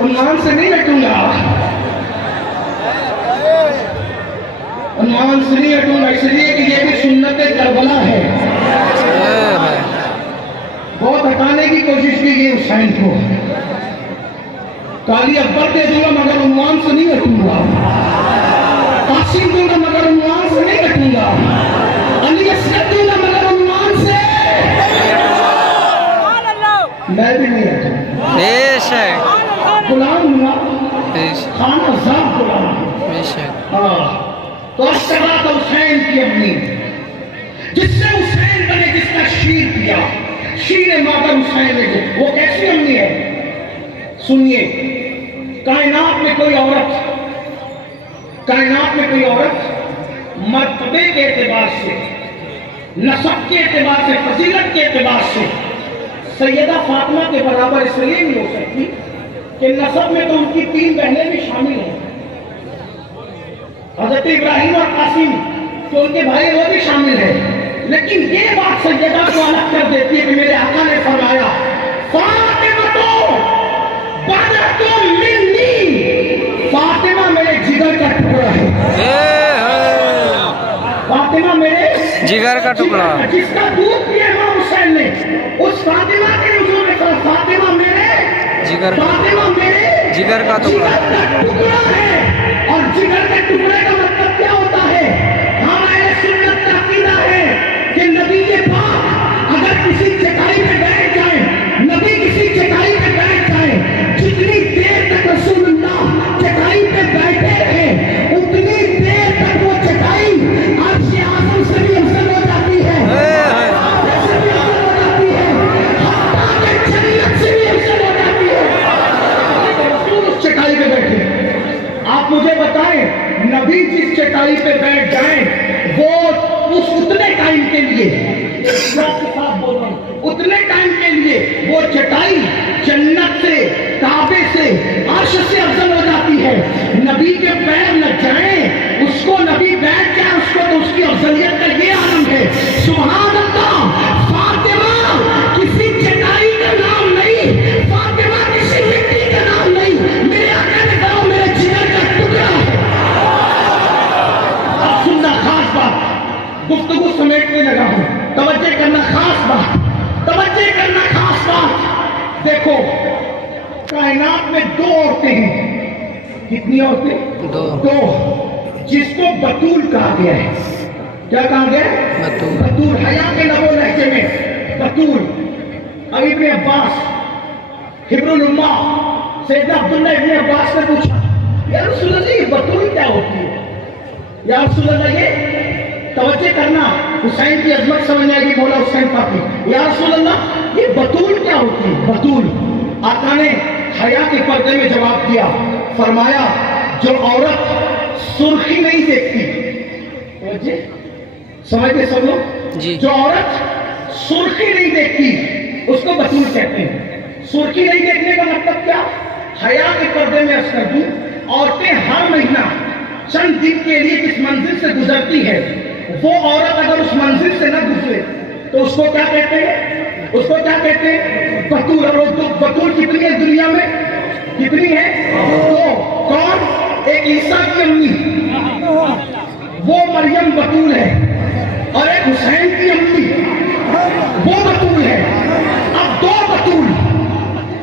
عنوان سے نہیں ہٹوں گا، عنوان سے نہیں ہٹوں گا، اس لیے کہ یہ بھی سنت کربلا ہے. بہت ہٹانے کی کوشش کی گئی حسین کو. قاضی اکبر دے دوں گا مگر عنوان سے نہیں ہٹوں گا، قاسم دوں گا مگر عنوان سے نہیں ہٹوں گا، علی اصغر دوں گا مگر عنوان سے میں بھی نہیں ہٹوں گا. بے شک غلام ہوا، بے شک خانہ صاحب غلام. بے شک. تو اس طرح تو حسین کی امی جس سے حسین بنے، جس کا شیر کیا، شیر مادر حسین نے، وہ کیسی امی ہے؟ سنیے، کائنات میں کوئی عورت مرتبے کے اعتبار سے، نسب کے اعتبار سے، فضیلت کے اعتبار سے سیدہ فاطمہ کے برابر اس لیے نہیں ہو سکتی کہ نسب میں تو ان کی 3 بہنیں بھی شامل ہیں، حضرت ابراہیم اور قاسم تو ان کے بھائی وہ بھی شامل ہیں، لیکن یہ بات سیدہ کو الگ کر دیتی ہے کہ میرے آقا نے فرمایا فاطمہ میرے جگر کا ٹکڑا ہے، فاطمہ میرے جگر کا ٹکڑا، جس کا دودھ پیا امام حسین نے، اس فاطمہ کے حضور نے کہا فاطمہ میرے جگر کا ٹکڑا ہے. اور جگر کے ٹکڑے کا مطلب کیا ہوتا ہے؟ ہمارے سنت کا عقیدہ ہے کہ نبی کے پاس اگر کسی چٹائی پہ بیٹھ جائیں، نبی کسی چٹائی پہ بیٹھ جائیں، جتنی دیر تک رسول اللہ چٹائی پہ بیٹھے رہے اتنی دیر تک وہ چٹائی عرش اعظم سے بھی افضل ہو جاتی ہے، سے بھی افضل ہو جاتی ہے، حتیٰ کہ جنت سے بھی افضل ہو جاتی ہے. رسول اس چٹائی پہ بیٹھے. آپ مجھے بتائیں، نبی جس چٹائی پہ بیٹھ جائیں وہ اس اتنے ٹائم کے لیے، اتنے ٹائم کے لیے وہ چٹائی جنت سے، کعبے سے، عرش سے افضل ہو جاتی ہے. نبی کے پیر لگ جائیں، اس کو نبی بیٹھ جائے اس کو، تو اس کی افضلیت کا یہ عالم ہے. سبحان اللہ. فاطمہ کسی چٹائی کا نام نہیں، فاطمہ کسی مٹی کا نام نہیں، میرے آقا نے کہا میرے جگر کا ٹکڑا ہے. اب سننا خاص بات، گفتگو سمیٹنے لگا ہوں، توجہ کرنا خاص بات، توجہ کرنا خاص بات. دیکھو کائنات میں 2 عورتیں ہیں. کتنی عورتیں؟ 2. جس کو بطول کہا گیا ہے. کیا کہا گیا ہے؟ بطول. حیا کے لب و لہجے میں بطول. اب ابن عباس حبر الامہ سیدنا عبداللہ ابن عباس نے پوچھا یا رسول اللہ یہ بطول کیا ہوتی ہے؟ یا رسول اللہ یہ توجہ کرنا، حسین کی عظمت سمجھنے آئے گی. مولا حسین پاکی، یا رسول اللہ یہ بطول کیا ہوتی ہے؟ بطول. آقا نے حیا کے پردے میں جواب دیا، فرمایا جو عورت سرخی نہیں دیکھتی، سمجھتے سب لوگ جی، جو عورت سرخی نہیں دیکھتی اس کو بطول کہتے ہیں. سرخی نہیں دیکھنے کا مطلب کیا؟ حیا کے پردے میں عرض کر دوں، عورتیں ہر مہینہ چند دن کے لیے کس منزل سے گزرتی ہے، وہ عورت اگر اس منزل سے نہ گزرے تو اس کو کیا کہتے ہیں؟ اس کو کیا کہتے ہیں؟ بطول. اور بطول کتنی ہے دنیا میں؟ کتنی ہے؟ 2. کون؟ ایک عیسیٰ کی امی وہ مریم بطول ہے، اور ایک حسین کی امی وہ بطول ہے. اب 2 بطول.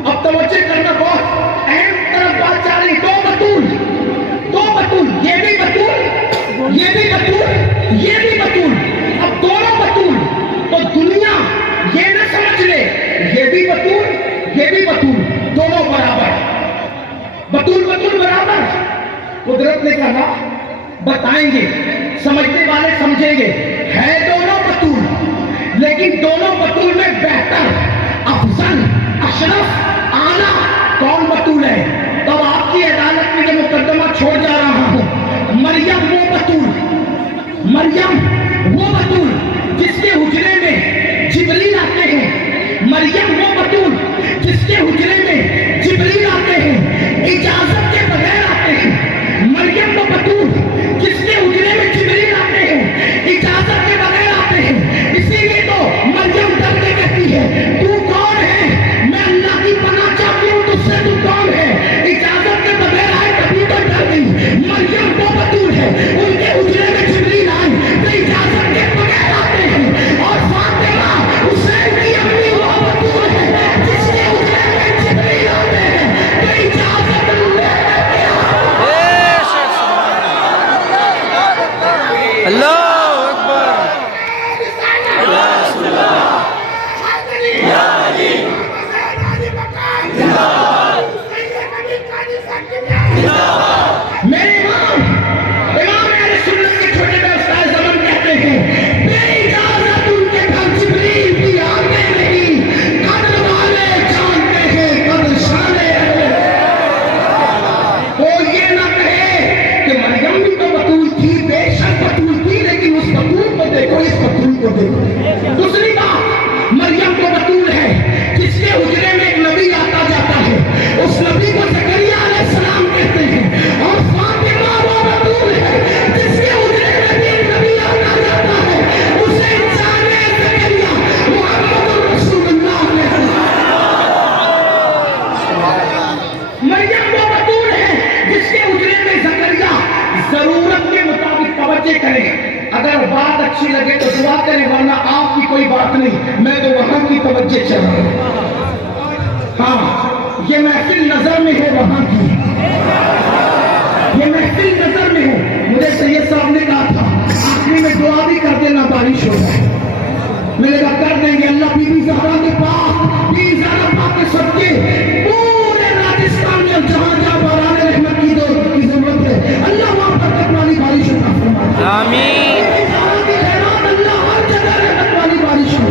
اب توجہ کرنا، بہت اہم طرف بات جا رہی. 2 بطول، 2 بطول، یہ بھی بطول، یہ بھی بطول، یہ بھی بطول. اب دونوں بطول. تو دنیا یہ نہ سمجھ لے یہ بھی بطول یہ بھی بطول، دونوں برابر. بطول بطول برابر. قدرت نے کہا بتائیں گے، سمجھنے والے سمجھیں گے، ہے دونوں بطول، لیکن دونوں بطول میں بہتر، افضل، اشرف، اعلیٰ کون بطول ہے؟ تب آپ کی عدالت میں یہ مقدمہ چھوڑ جا رہا ہوں. مریم وہ بطول، مریم وہ بطول جس کے حجرے میں جبریل آتے ہیں. مریم وہ بطول جس کے حجرے میں جبریل آتے ہیں، اجازت کے بغیر آتے ہیں. مریم وہ بطول جس کے حجرے میں جبریل آتے ہیں، اجازت کے بغیر آتے ہیں. اسی لیے تو مریم ڈر کے کہتی ہے تو کون ہے؟ میں اللہ کی پناہ چاہتی ہوں، تجھ سے تو کون ہے؟ توجہ چلا. ہاں یہ محفل نظر میں ہے وہاں کی, یہ محفل نظر میں ہے. مجھے سید صاحب نے کہا تھا آخری میں دعا بھی کر دینا بارش ہو جائے. میں نے کہا کر دیں گے. اللہ بی بی زہرا کے پاس, بی بی زہرا پاک کے صدقے پورے راجستھان میں جہاں جہاں باران رحمت کی ضرورت ہے اللہ وہاں برکت والی بارش عطا فرمائے. آمین. بی بی زہرا کی خیرات اللہ ہر جگہ رحمت والی بارش ہو.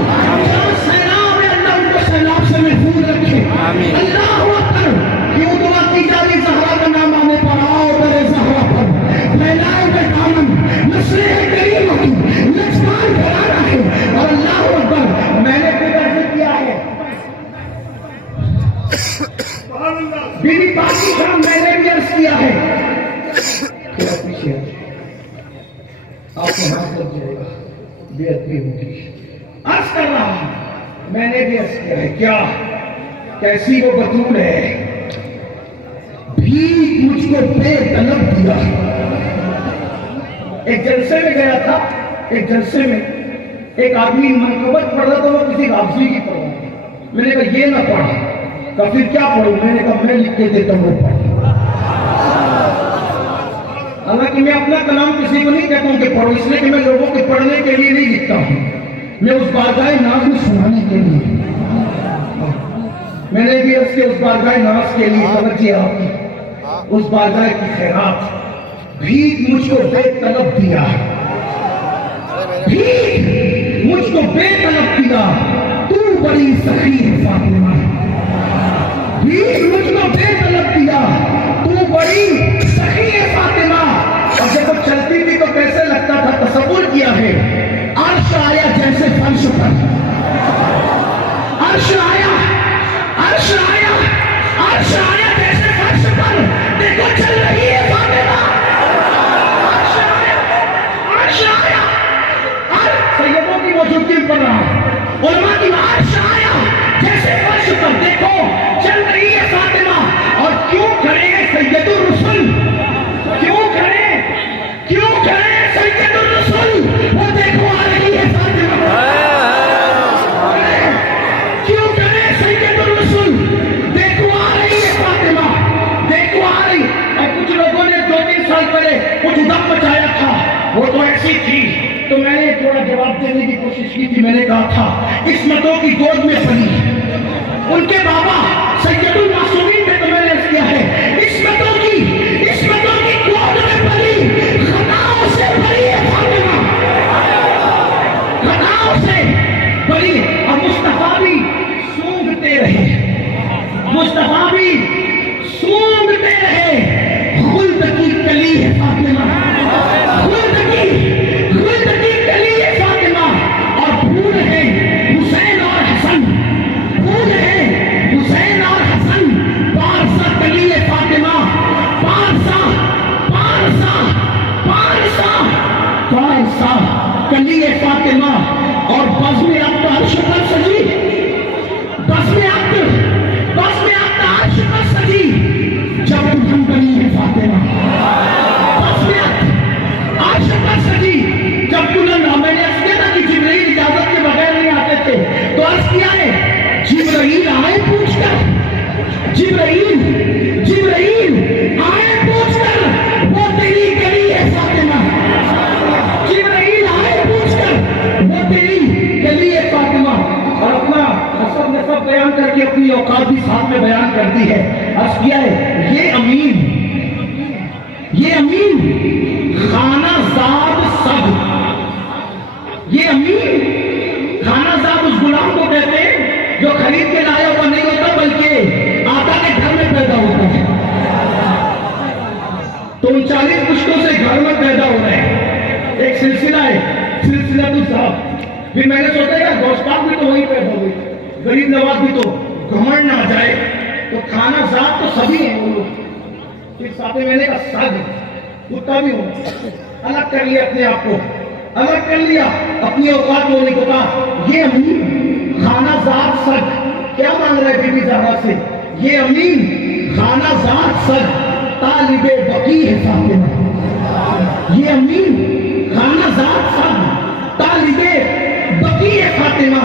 جہاں سیلاب ہے اللہ ان کو سیلاب سے محفوظ رکھے. آمین. اللہ اکبر. کیوں دعا کی جاری زہرا کا نام آنے پر آؤ میرے زہرا پر پھیلائے گے دامن نسل کریم کی لجپال گھرانہ ہے. اور اللہ اکبر میں نے خود عرض کیا ہے بی بی باقی کام میں نے بھی عرض کیا ہے. تھوڑا پیچھے آپ کو ہاتھ لگ جائے گا بے ادبی ہوگی. عرض کر رہا ہوں میں نے بھی عرض کیا ہے کیا کیسی وہ بطول ہے بھیک مجھ کو بے طلب دیا. ایک جلسے میں گیا تھا, ایک جلسے میں ایک آدمی منقبت پڑھ رہا تھا, وہ کسی غازی کی پڑھ رہا تھا. میں نے کہا یہ نہ پڑھا. کہا پھر کیا پڑھوں؟ میں نے کہا میں لکھ کے دیتا ہوں وہ پڑھ. حالانکہ میں اپنا کلام کسی کو نہیں کہتا ہوں کہ پڑھو, اس لیے کہ میں لوگوں کے پڑھنے کے لیے نہیں لکھتا ہوں, میں اس بارگاہ ناز میں سنانے کے لیے. میں نے بھی اس بارگاہ ناز کے لیے توجہ آپ کی, اس بارگاہ کی خیرات بھیک مجھ کو بے طلب دیا, بھیک مجھ کو بے طلب دیا. تو بڑی سخی ہے فاطمہ, بھیک مجھ کو بے طلب دیا. تو بڑی سخی ہے فاطمہ. اور جب وہ چلتی تھی تو کیسے لگتا تھا, تصور کیا ہے عرش آیا جیسے فرش پر, عرش آیا, عرش آیا, عرش آیا جیسے فرش پر. دیکھو چل رہی ہے فاطمہ, عرش آیا, عرش آیا. سیدوں کی موجودگی پڑھ رہا ہوں, علماء کی عرش آیا جیسے فرش پر. دیکھو چل رہی ہے فاطمہ. اور کیوں کھڑے ہیں سید الرسل, کیوں کھڑے, کیوں کھڑے ہیں سید الرسل. وہ دیکھو آ رہی ہے فاطمہ. کیوں کھڑے ہیں سید الرسل, دیکھو آ رہی ہے فاطمہ, دیکھو آ رہی. اور کچھ لوگوں نے 2-3 سال پہلے کچھ دم مچایا تھا, وہ تو ایسی تھی. تو میں نے تھوڑا جواب دینے کی کوشش کی تھی. میں نے کہا تھا عصمتوں کی گود میں پلی, ان کے بابا سید المعصومین تھے. تو میں نے اس کیا ہے عصمتوں کی گود میں پلی, خطاؤں سے بری ہے فاطمہ, خطاؤں سے بری. اور مصطفیٰ بھی سونگتے رہے, مصطفیٰ بھی سونگتے رہے. خلد کی کلی ہے فاطمہ, خلد کی کلی ہے فاطمہ. اور پھول ہے حسین اور حسن, پھول ہے حسین اور حسن. پارسا کلی ہے فاطمہ, پارسا پارسا پارسا پارسا کلی ہے فاطمہ. اور بزم عقد عرش پر سجی, بزم عقد عرش پر سجی جب دلہن بنی ہے فاطمہ. بزم عقد عرش پر سجی جب دلہن. میں نے عرض کیا تھا کہ جبرائیل اجازت کے بغیر نہیں آتے تھے, تو عرض کیا ہے جبرائیل آئے پوچھ کر, جبرائیل آئے پوچھ کر وہ تیری گلی ہے فاطمہ. جبرائیل آئے پوچھ کر وہ تیری گلی ہے فاطمہ. اور اپنا حسب نسب بیان کر کے اپنی اوقات بھی ساتھ میں بیان کر دی ہے. عرض کیا ہے یہ امین خانہ زاد سب, یہ امین خانہ زاد اس غلام کو کہتے ہیں جو خرید کے لایا ہوا نہیں ہوتا بلکہ آقا کے گھر میں پیدا ہوتا ہے. تو 39 پشتوں سے گھر میں پیدا ہو رہے ہیں. ایک سلسلہ ہے سلسلہ تو صاحب. پھر میں نے سوچا کہ گوشتاب بھی تو وہی پیدا ہوئی, غریب نواز بھی تو گھمنڈ نہ جائے, تو کھانا ذات تو سبھی ہیں وہ لوگ. پھر ساتھ میں نے کہا سگ کتا بھی ہو, الگ کر لیا اپنے آپ کو, الگ کر لیا اپنی اوقات کو نہیں پتا. یہ امین خانہ ذات سگ کیا مانگ رہا ہے بی بی زہرا سے؟ یہ امین خانہ ذات سگ طالب بقی ہے فاطمہ. یہ امین خانہ ذات سگ طالب بقی ہے فاطمہ.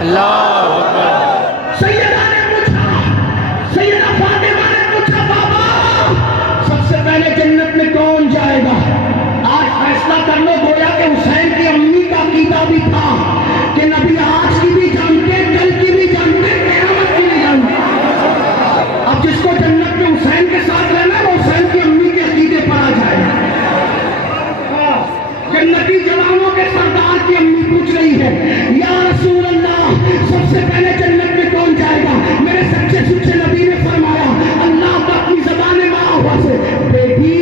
اللہ اکبر. سیدہ نے پوچھا، سیدہ فاطمہ نے پوچھا بابا سب سے پہلے جنت میں کون جائے گا؟ آج فیصلہ کر لو. گویا کہ حسین کی امی کا عقیدہ بھی تھا کہ نبی آج کی بھی جانتے، کل کی بھی جانتے، قیامت کی بھی جانتے. اب جس کو جنت میں حسین کے ساتھ رہنا ہے وہ حسین کی امی کے عقیدے پر آ جائے. جنتی جوانوں کے سردار کی امی پوچھ رہی ہے یا رسول اللہ سب سے پہلے جنت میں کون جائے گا؟ میرے سچے سچے نبی نے فرمایا اللہ کا اپنی زبان ماں سے، بیٹی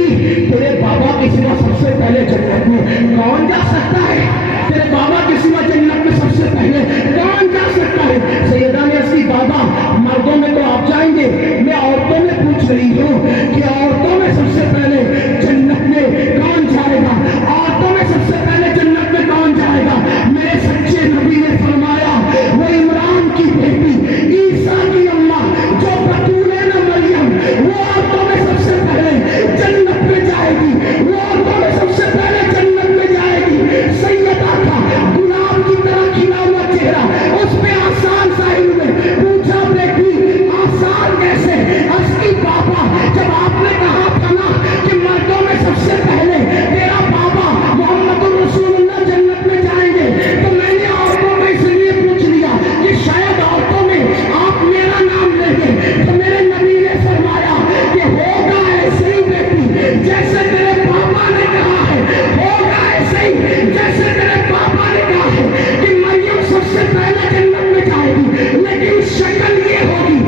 تیرے بابا کے سوا سب سے پہلے جنت میں کون جا سکتا ہے؟ تیرے بابا کے سوا جنت میں سب سے پہلے کون جا سکتا ہے؟ سیدہ نے اس کی بابا مردوں میں تو آپ جائیں گے، میں عورتوں میں پوچھ رہی ہوں کہ عورتوں میں سب سے پہلے جنت میں کون جائے گا؟ عورتوں میں سب سے پہلے جنت میں کون جائے گا؟ میرے سچے نبی نے فرمایا وہ عمران کی بیٹی عیسیٰ کی اماں جو بطول ہے نا مریم، وہ عورتوں میں سب سے پہلے جنت میں جائے گی. وہ عورتوں میں سب سے پہلے جنت میں جائے گی. سیدہ کا گلاب کی طرح کھلا ہوا چہرہ، اس پہ آسان ساحل میں پوچھا بیٹی آسان کیسے؟ اس کی بابا جب آپ نے کہا تھا نا کہ مردوں میں سب سے پہلے تیرا بابا محمد رسول اللہ جنت میں جائیں گے تو میں نے عورتوں کو اس لیے پوچھ لیا کہ شاید عورتوں میں آپ میرا نام لیں گے. تو میرے نبی نے فرمایا کہ ہوگا ایسے ہی بیٹی جیسے تیرے پاپا نے کہا ہے، ہوگا ایسے ہی جیسے تیرے پاپا نے کہا ہے کہ مریم سب سے پہلے جنت میں جائے گی. لیکن شکل یہ ہوگی،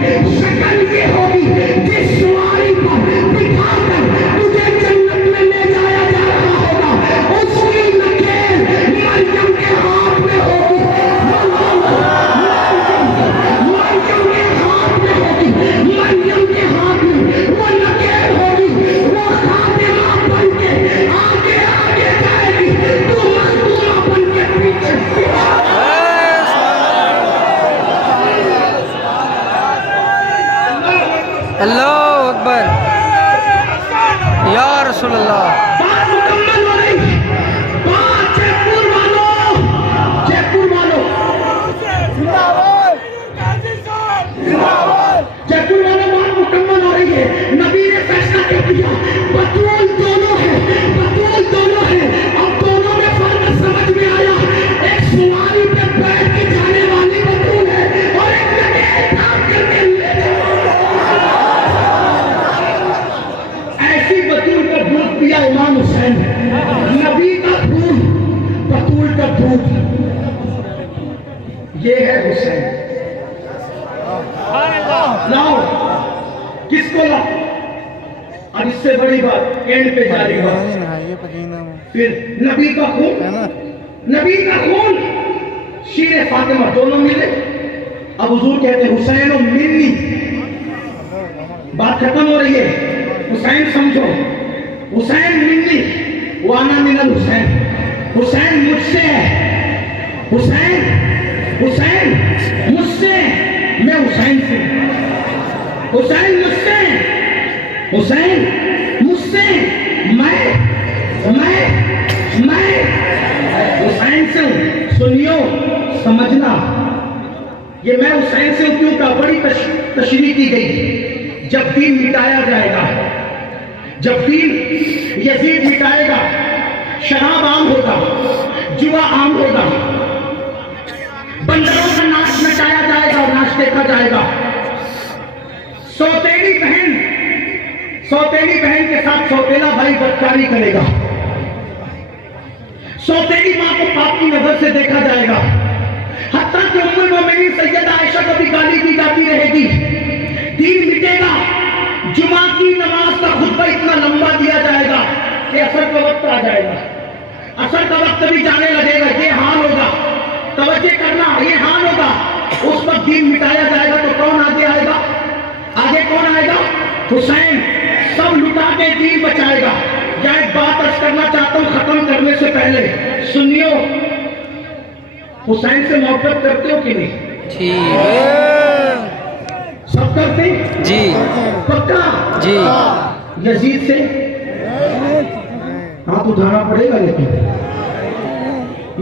شکل یہ ہوگی جس سواری پر بٹھا کر تجھے جنت میں لے جایا جا رہا ہوگا اس کی نکیل مریم کے ہاتھ میں ہوگی. مریم کے ہاتھ میں ہوگی، مریم کے ہاتھ میں وہ نکیل ہوگی. وہ خاتمہ بن کے آگے آگے جائے گی، تو مخدومہ بن کے پیچھے. اللہ اکبر. یا رسول اللہ. بات مکمل ہو رہی. بات جے پور والوں، جے پور والوں، جے پور والوں بات مکمل ہو رہی ہے. نبی نے فیصلہ کر دیا بطول دونوں ہے، بطول دونوں ہے. اب دونوں میں فرق سمجھ میں آیا. ایک سواری پہ بیٹھ کے جانے والی بطول ہے اور ایک نکیل تھام کر کے لے ایسی بطول کا دودھ پیا امام حسین. نبی کا دودھ، بطول کا دودھ، یہ ہے حسین. لاؤ کس کو لاؤ؟ اب اس سے بڑی بات اینڈ پہ جاری بات. پھر نبی کا خون، نبی کا خون، شیر فاطمہ دونوں ملے. اب حضور کہتے ہیں حسین و منی. بات ختم ہو رہی ہے. حسین سمجھو، حسین منی وانا من الحسین. حسین مجھ سے ہے، حسین، حسین مجھ سے، میں حسین سے. حسین مجھ سے، حسین مجھ سے، میں حسین سے ہوں. سنیو سمجھنا، یہ میں حسین سے ہوں کیوں کا بڑی تشریح کی گئی. جب دین مٹایا جائے گا، جب دین یزید مٹائے گا، شراب عام ہوگا، جوا عام ہوگا، بندروں کا ناچ نچایا جائے گا اور ناچ دیکھا جائے گا. سوتیلی بہن، سوتیلی بہن کے ساتھ سوتیلا بھائی بدکاری کرے گا. سوتیلی ماں کو پاپ کی نظر سے دیکھا جائے گا. حتیٰ کہ ام المومنین سیدہ عائشہ کو بھی گالی دی جاتی رہے گی. دین مٹے گا. جمعہ کی نماز کا خطبہ اتنا لمبا دیا جائے گا کہ عصر کا وقت آ جائے گا. عصر کا وقت بھی جانے لگے گا. یہ حال ہوگا، توجہ کرنا، یہ حال ہوگا. اس وقت دین مٹایا جائے گا تو کون آگے آئے گا؟ آگے کون آئے گا؟ حسین. سب لٹا کے دین بچائے گا. یا ایک بات عرض کرنا چاہتا ہوں ختم کرنے سے پہلے، سنیو، حسین سے محبت کرتے ہو کہ نہیں؟ جی سب کرتے جی پکا جی. یزید سے ہاتھ اٹھانا پڑے گا. لیکن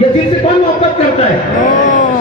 یزید سے کون محبت کرتا ہے؟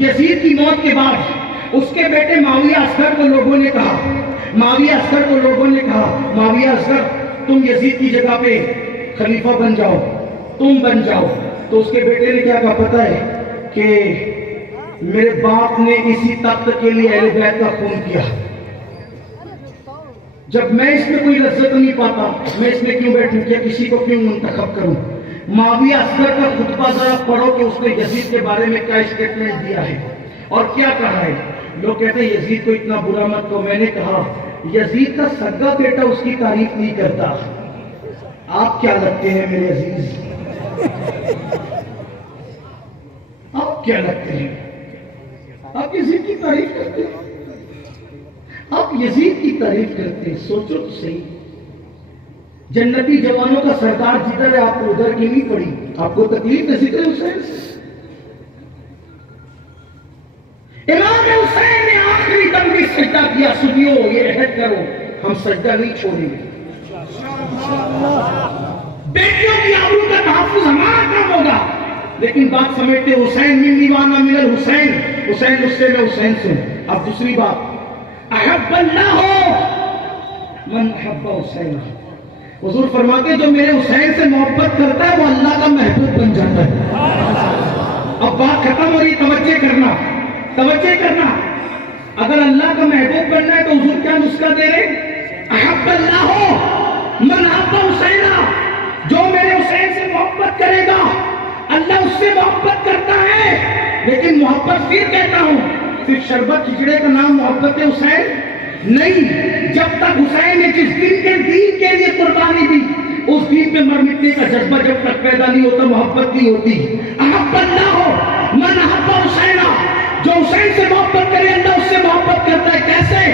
یزید کی موت کے بعد اس کے بیٹے معاویہ اصغر کو لوگوں نے کہا، معاویہ اصغر تم یزید کی جگہ پہ خلیفہ بن جاؤ، تم بن جاؤ۔ تو اس کے بیٹے نے کیا کہا پتہ ہے کہ میرے باپ نے اسی تخت کے لیے اہل بیت کا خون کیا، جب میں اس میں کوئی لذت نہیں پاتا میں اس میں کیوں بیٹھوں، کیا کسی کو کیوں منتخب کروں۔ معاویہ اصغر کا خطبہ ذرا پڑھو کہ اس نے یزید کے بارے میں کیا اسٹیٹمنٹ دیا ہے اور کیا کہا ہے۔ لوگ کہتے ہیں یزید کو اتنا برا مت کہو، میں نے کہا یزید کا سگا بیٹا اس کی تعریف نہیں کرتا، آپ کیا لگتے ہیں میرے عزیز، آپ کیا لگتے ہیں، آپ یزید کی تعریف کرتے ہیں، آپ یزید کی تعریف کرتے ہیں۔ سوچو تو صحیح، جنتی جوانوں کا سردار جدھر ہے آپ کو ادھر کی نہیں پڑی، آپ کو تکلیف ہے ذکر حسین سے۔ امام حسین نے آخری دم بھی سجدہ کیا، سنیو یہ عہد کرو ہم سجدہ نہیں چھوڑیں گے، بیٹیوں کی آبرو کا تحفظ ہمارا کام ہوگا۔ لیکن بات سمجھتے حسین من دیوانہ من الحسین، حسین اس سے میں حسین سے۔ اب دوسری بات، احب اللہ من احب حسین، حضور فرماتے جو میرے حسین سے محبت کرتا ہے وہ اللہ کا محبوب بن جاتا ہے۔ اب بات ختم ہو رہی، توجہ کرنا، توجہ کرنا۔ اگر اللہ کا محبوب بننا ہے تو حضور کیا نسخہ دے رہے؟ احب اللہ من احب حسین، جو میرے حسین سے محبت کرے گا اللہ اس سے محبت کرتا ہے۔ لیکن محبت پھر کہتا ہوں، صرف شربت کھچڑے کا نام محبت حسین نہیں، جب تک حسین نے جس دین کے لیے قربانی دی اس دین پہ مر مٹنے کا جذبہ جب تک پیدا نہیں ہوتا محبت نہیں ہوتی۔ احب اللہ من احب حسین، جو حسین سے محبت کرے اللہ اس سے محبت کرتا ہے۔ کیسے؟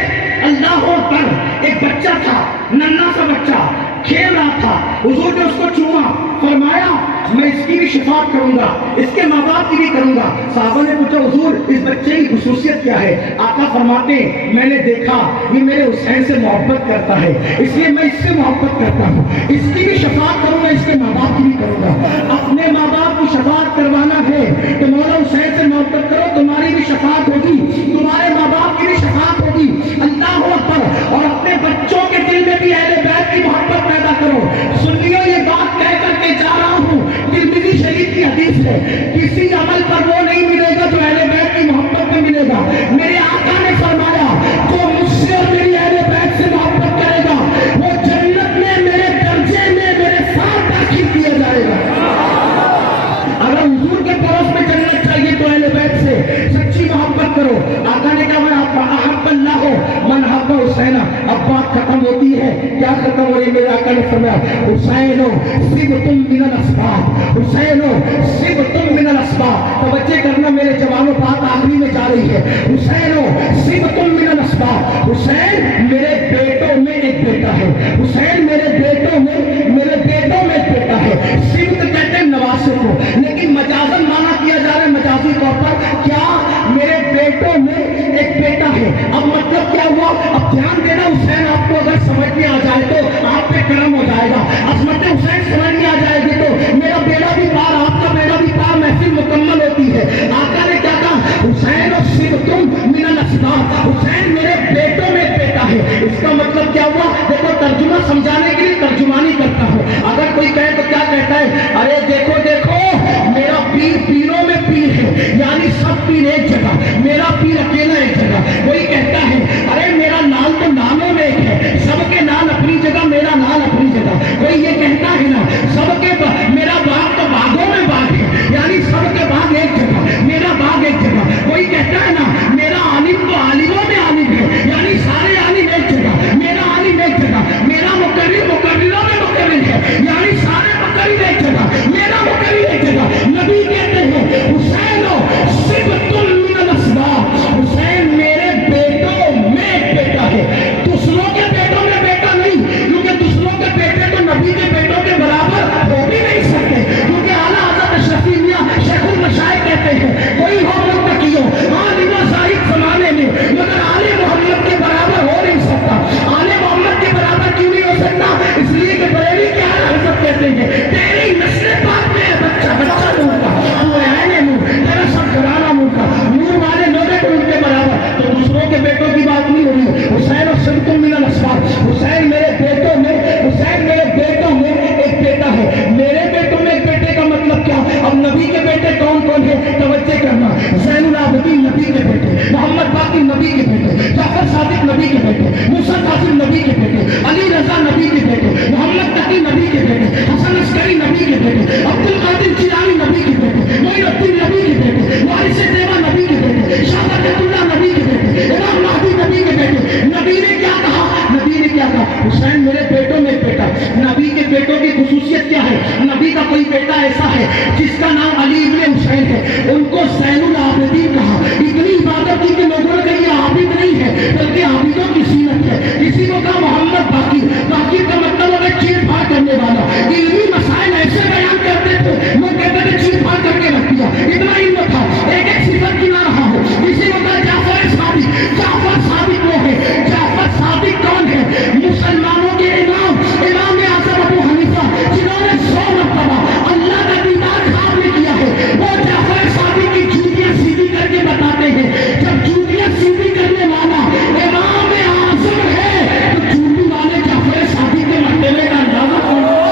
اللہ اکبر، ایک بچہ تھا، ننھا سا بچہ کھیل رہا تھا، حضور نے اس کو چوما، فرمایا میں اس کی بھی شفاعت کروں گا، اس کے ماں باپ کی بھی کروں گا۔ صحابہ نے پوچھا حضور اس بچے کی خصوصیت کیا ہے؟ آقا فرماتے میں نے دیکھا یہ میرے حسین سے محبت کرتا ہے اس لیے میں اس سے محبت کرتا ہوں، اس کی بھی شفاعت کروں گا، اس کے ماں باپ کی بھی کروں گا۔ اپنے ماں باپ کی شفاعت کروانا ہے تو مولا حسین سے محبت کرو، تمہاری بھی شفاعت ہوگی، تمہارے ماں باپ کی بھی شفاعت ہوگی۔ اللہ اکبر۔ اور اپنے بچوں کے دل میں بھی اہل بیت کی محبت پیدا کرو۔ سنیو یہ بات کہہ کر کے جا رہا ہوں، ترمذی شریف کی حدیث ہے، کسی عمل پر وہ نہیں ملے گا جو اہل بیت کی محبت میں ملے گا۔ میرے آقا نے فرمایا جو مجھ سے اور میری اہل بیت سے محبت کرے گا وہ جنت میں میرے درجے میں میرے ساتھ داخل کیا جائے گا۔ اگر حضور کے پڑوس میں جنت چاہیے تو اہل بیت سے سچی محبت کرو۔ آقا نے کہا میں احب اللہ ہو من احب حسین۔ اب بات ختم ہوتی ہے، کیا ختم ہو رہی ہے؟ میرے آقا نے فرمایا حسین صبتم من الاسباب، حسین صبتم من الاسباب۔ توجہ کرنا میرے جوانوں، بات آخری میں جا رہی ہے۔ حسین صبتم من الاسباب، حسین میرے بیٹوں میں ایک بیٹا ہے، حسین میرے بیٹوں میں ایک بیٹا ہے۔ صبت کہتے ہیں نواسے کو، لیکن مجازن مانا کیا جا رہا ہے مجازی طور پر، کیا میرے بیٹوں میں ایک بیٹا ہے۔ اب مطلب کیا ہوا؟ اب دھیان دینا، حسین آپ کو اگر سمجھ میں آ جائے تو آپ پہ کرم ہو جائے گا۔ عظمت حسین سمجھ میں آ جائے گی تو میرا بیڑا بھی پار، آپ کا بیڑا بھی پار، محفل مکمل ہوتی ہے۔ حسین اور صبتم من الاسباب، حسین میرے بیٹوں میں ایک بیٹا ہے۔ الدین نبی کے بیٹے, محمد باقر نبی کے بیٹے, جعفر صادق نبی کے بیٹے, موسیٰ کاظم نبی کے بیٹے, علی رضا نبی کے بیٹے, محمد تقی نبی کے بیٹے, حسن عسکری نبی کے بیٹے, عبد القادر جیلانی نبی کے بیٹے, معین الدین نبی کے بیٹے, وارث دیوا نبی کے بیٹے, شاہ برکت اللہ نبی کے بیٹے, امام مہدی نبی کے بیٹے. نبی نے کیا کہا, نبی نے کیا کہا, حسین میرے بیٹوں میں بیٹا. نبی کے بیٹوں کی خصوصیت کیا ہے, نبی کا کوئی بیٹا ایسا ہے جس کا نام علی ابن حسین ہے, ان کو زین العابدین کہا. اتنی عبادت کی کہ لوگوں نے کہا یہ عابد نہیں ہے بلکہ عابدوں کی سیرت ہے. کسی کو کہا محمد باقر, باقر کا مطلب ہوگا چیر پھاڑ کرنے والا. علمی مسائل ایسے بیان کرتے تھے وہ کہتے تھے چیر پھاڑ کر کے رکھ دیا, اتنا علم تھا, ایک ایک صفت کی نہ رہا ہو. کسی کو کہا جعفر صادق, جعفر صادق وہ ہے. جعفر صادق کون ہے, مسلمانوں کے امام, امام اعظم ابو حنیفہ جنہوں نے 100 مرتبہ اللہ کا دیدار خواب میں کیا ہے, وہ جعفر صادق کی جوتیاں سیدھی کر کے بتاتے ہیں. جب جوتیاں سیدھی کرنے والا امام اعظم ہے تو جوتی والے جعفر صادق کے مرتبے کا اندازہ کون ہے.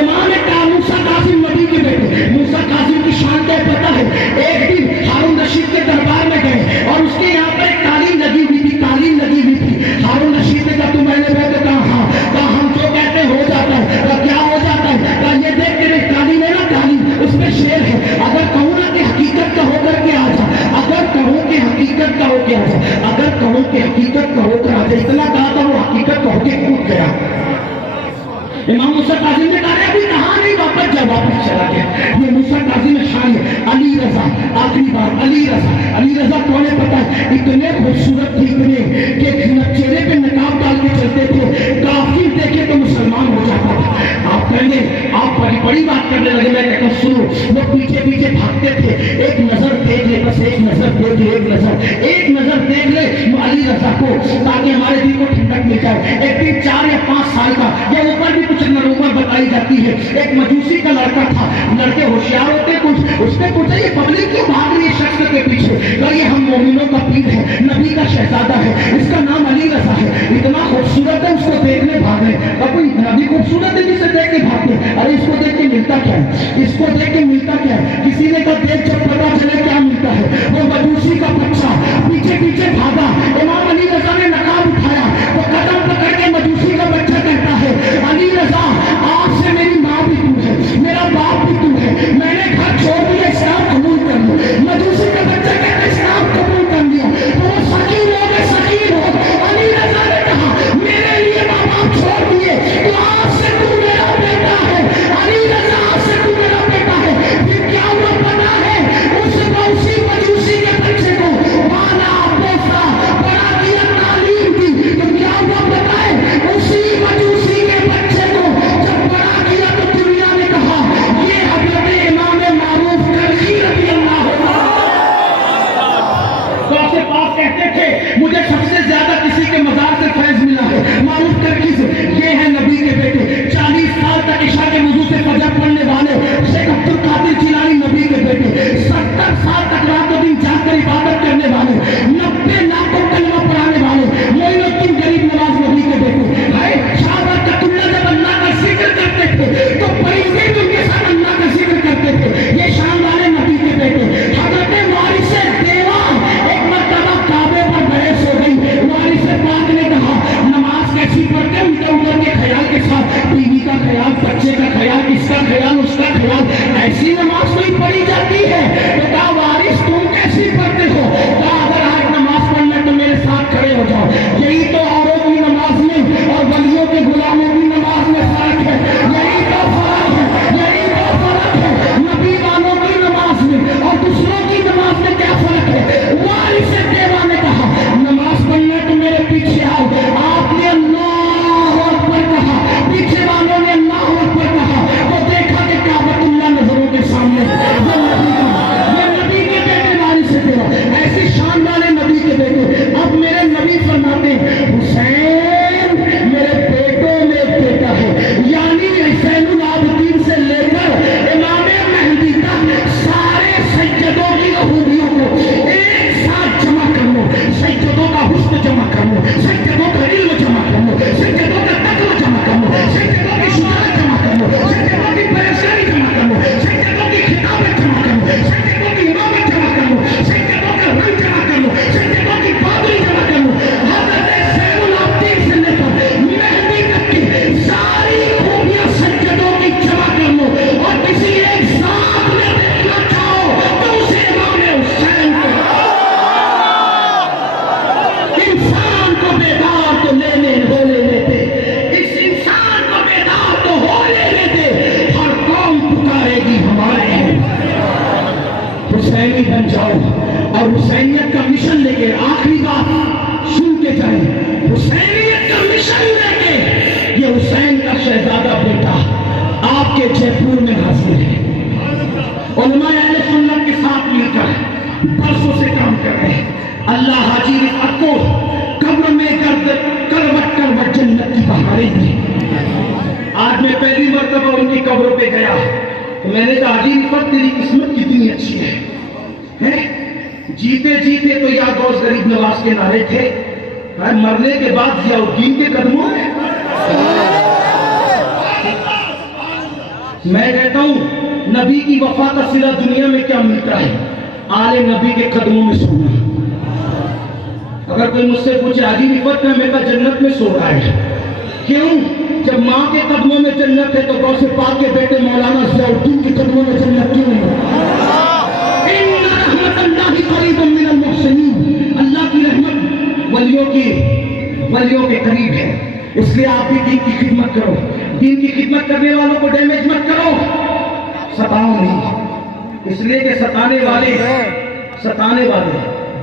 امام موسیٰ کاظم نبی کے بیٹے, موسیٰ کاظم کی شان کیا پتہ ہے. ایک دن ہارون رشید کے دربار میں گئے اور اس کے یہاں پر ایک قالین لگی ہوئی تھی, قالین لگی ہوئی تھی. ہارون رشید نے کہا تو میں نے بیٹے کہا ہاں, کہا ہم جو کہتے ہیں ہو جاتا ہے. کہا کیا ہو جاتا ہے, کہا یہ دیکھ تیرے قالین ہے نا, قالین اس میں شعر ہے, اگر کہوں نا کہ حقیقت کا ہو کر کے آ جا, اگر کہوں کہ حقیقت کا ہو کے آ جا, اگر کہوں کہ حقیقت کا ہو کر آ جا. اتنا کہا تھا وہ حقیقت کا ہو کے کود گیا. امام موسیٰ کاظم نے کہا ابھی کہاں نہیں, واپس جا, واپس چلا گیا. یہ موسیٰ کاظم شان ہے. علی رضا, آخری بار علی رضا, علی رضا کون ہے پتہ ہے, اتنے خوبصورت تھے اتنے کہ چہرے پہ نقاب ڈال کے چلتے تھے, کافر دیکھے تو مسلمان ہو جاتا تھا. آپ کہیں گے آپ بڑی بات کرنے لگے, میں کہتا ہوں سنو. وہ پیچھے پیچھے بھاگتے تھے, ایک نظر دیکھ لے, بس ایک نظر دیکھ لے, ایک نظر دیکھ لے علی رضا کو, تاکہ ہمارے دل کو ٹھنڈک مل جائے. ایک دن 4 یا 5 سال کا, یا اوپر بھی کچھ نرومر بتائی جاتی ہے, ایک مجوسی کا لڑکا تھا. لڑکے ہوشیار ہوتے کچھ, اس نے پوچھا یہ پبلک کیوں بھاگ رہی ہے شخص کے پیچھے, کہا یہ ہم مومنوں کا پیر ہے, نبی کا شہزادہ ہے, اس کا نام علی رضا ہے, اتنا خوبصورت ہے, اس کو دیکھنے بھاگ رہے. اب کوئی نبی خوبصورت ہے جسے دیکھ کے بھاگتے, ارے اس کو دیکھ کے ملتا کیا ہے, اس کو دیکھ کے ملتا کیا ہے. کسی نے کہا دیکھ جب پتا چلے کیا ملتا ہے. وہ مجوسی کا بچہ پیچھے پیچھے بھاگا, امام علی رضا نے نقاب اٹھایا, وہ قدم پکڑ کے مجوسی کا بچہ کہتا ہے علی رضا آج سے میری ماں بھی تو ہے, میرا باپ بھی تو ہے, میں نے گھر چھوڑ دیا, اسلام قبول کر لو. مجوسی کا بچہ کہتا ہے اسلام قبول کر لیا. تو وہ سکین ہو گئے, سکین ہو. علی رضا نے کہا میرے لیے ماں باپ چھوڑ دیے, تو آج سے تو میرا بیٹا ہے. علی رضا آج سے تو میرا بیٹا ہے. پھر کیا ہوا پتا ہے, اسی مجوسی کے بچے کو مانا پوسا بڑا کیا, تعلیم دی, تو کیا ہوا پتا ہے, اسی مجوسی کے بچے کو جب بڑا کیا تو دنیا نے کہا یہ حضرت امام معروف کرزی رضی اللہ عنہ. غوث پاک کہتے تھے مجھے سب سے زیادہ کسی کے مزار سے فیض ملا ہے, معروف کرزی سے. یہ ہے نبی کے بیٹے, 40 سال تک عشاء کے وضو سے فجر پڑھنے والے شیخ عبد القادر جیلانی نبی کے بیٹے, 70 سال تک رات و دن جاگ کر عبادت کرنے والے, 90 لاکھوں کلمہ پڑھانے والے معین الدین غریب نواز نبی کے بیٹے. شاہ برکت اللہ جب اللہ کا ذکر کرتے تھے تو پریزے بھی ان کے ساتھ اللہ کا ذکر کرتے تھے. یہ شان والے نبی کے بیٹے. حضرت وارث دیوا, ایک مرتبہ کعبے پر بحث ہو گئی. وارث پاک نے کہا نماز کیسی پڑھتے ہیں, ادھر کے خیال کے ساتھ, بیوی کا خیال, بچے کا خیال, کس کا خیال, اس کا خیال, ایسی نماز کوئی پڑھی جاتی ہے. تو کہا وارث تم کیسی پڑھتے ہو, کہا اگر آج نماز پڑھنا تو میرے ساتھ کھڑے ہو جاؤ. یہی تو اوروں کی نماز میں اور ولیوں کے غلاموں کی نماز میں فرق ہے, یہی تو فرق ہے, یہی تو فرق ہے. نبی والوں کی نماز میں اور دوسروں کی نماز میں کیا فرق ہے. وارث دیوا نے کہا نماز پڑھنا تو میرے پیچھے آؤ. آپ نے اللہ اکبر کہا, پیچھے والوں نے اللہ اکبر کہا, تو دیکھا کہ کعبۃ اللہ نظروں کے سامنے اور حسینیت کا مشن لے کے آخری بات سن کے جائیں، حسینیت کا مشن لے کے یہ حسین کا شہزادہ بیٹا آپ کے جے پور میں حاضر ہے۔ علماء اہل سنت کے ساتھ مل کر برسوں سے کام کر رہے ہیں۔ اللہ حاجی رفعت کو قبر میں کروٹ کروٹ جنت کی بہاریں دی۔ آج میں پہلی مرتبہ ان کی قبروں پہ گیا تو میں نے کہا حاجی رفعت تیری قسمت کتنی اچھی ہے، جیتے جیتے تو یا غوث غریب نواز کے نعرے تھے، مرنے کے بعد ضیاء الدین کے قدموں میں۔ میں کہتا ہوں نبی کی وفا کا صلہ دنیا میں کیا ملتا ہے؟ آل نبی کے قدموں میں سونا۔ اگر کوئی مجھ سے پوچھے حاجی رفعت میں کہا جنت میں سو رہا ہے، کیوں؟ جب ماں کے قدموں میں جنت ہے تو غوث پاک کے بیٹے مولانا ضیاء الدین کے قدموں میں جنت کیوں نہیں؟ ان رحمت اللہ قریب من المحسنین، اللہ کی رحمت ولیوں کے قریب ہے۔ اس لیے آپ بھی دین کی خدمت کرو، دین کی خدمت کرنے والوں کو ڈیمیج مت کرو، ستاؤ نہیں، اس لیے کہ ستانے والے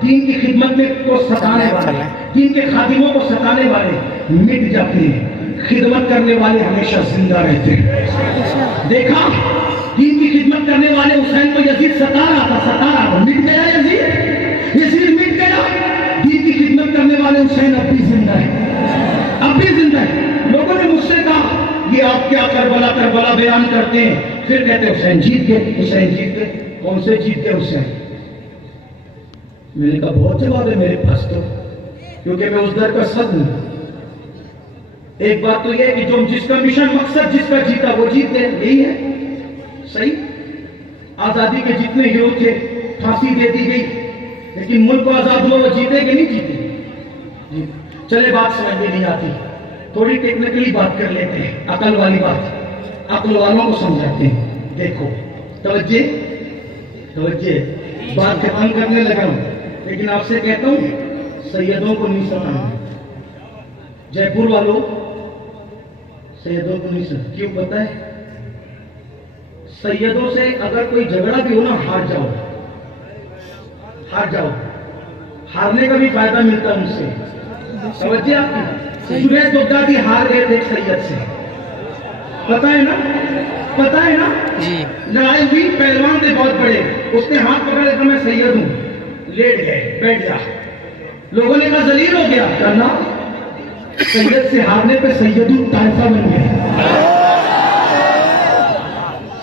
دین کی خدمت میں کو ستانے والے، دین کے خادموں کو ستانے والے مٹ جاتے ہیں، خدمت کرنے والے ہمیشہ زندہ رہتے ہیں۔ دیکھا دین کی خدمت کرنے والے حسین کو یزید ستا رہا تھا، مٹ گیا یزید مٹ گیا۔ دین کی خدمت کرنے والے حسین اب بھی زندہ ہے، لوگوں نے مجھ سے کہا یہ آپ کیا کربلا بیان کرتے ہیں، پھر کہتے ہیں حسین جیت گئے۔ کون سے جیت گئے حسین؟ میں نے کہا بہت جواب ہے میرے پاس تو، کیونکہ میں اس در کا صد ہوں۔ ایک بات تو یہ ہے کہ جس کا مشن مقصد جس کا جیتا وہ جیت گئے، یہی ہے صحیح۔ آزادی کے جتنے ہیرو تھے پھانسی دے دی گئی، لیکن ملک کو آزاد ہوا، وہ جیتے کہ نہیں جیتے؟ چلے بات سمجھ میں نہیں آتی، تھوڑی ٹیکنیکلی بات کر لیتے ہیں، عقل والی بات، عقل والوں کو سمجھاتے ہیں۔ دیکھو توجہ بات ختم کرنے لگا ہوں، لیکن آپ سے کہتا ہوں سیدوں کو نہیں ستانا، جے پور والوں سیدوں کو نہیں ستانا۔ کیوں پتہ ہے؟ سیدوں سے اگر کوئی جھگڑا بھی ہو نا، ہار جاؤ، ہارنے کا بھی فائدہ ملتا ہے ان سے۔ توجہ آپ کی، جنید بغدادی ہار گئے تھے ایک سید سے، پتہ ہے نا جی، لڑائی ہوئی، پہلوان تھے بہت بڑے، اس نے ہاتھ پکڑا کہ میں سید ہوں، لیٹ گئے، بیٹھ جا۔ لوگوں نے کہا ذلیل ہو گیا، کہنا سید سے ہارنے پہ سید الطائفہ بن گئے۔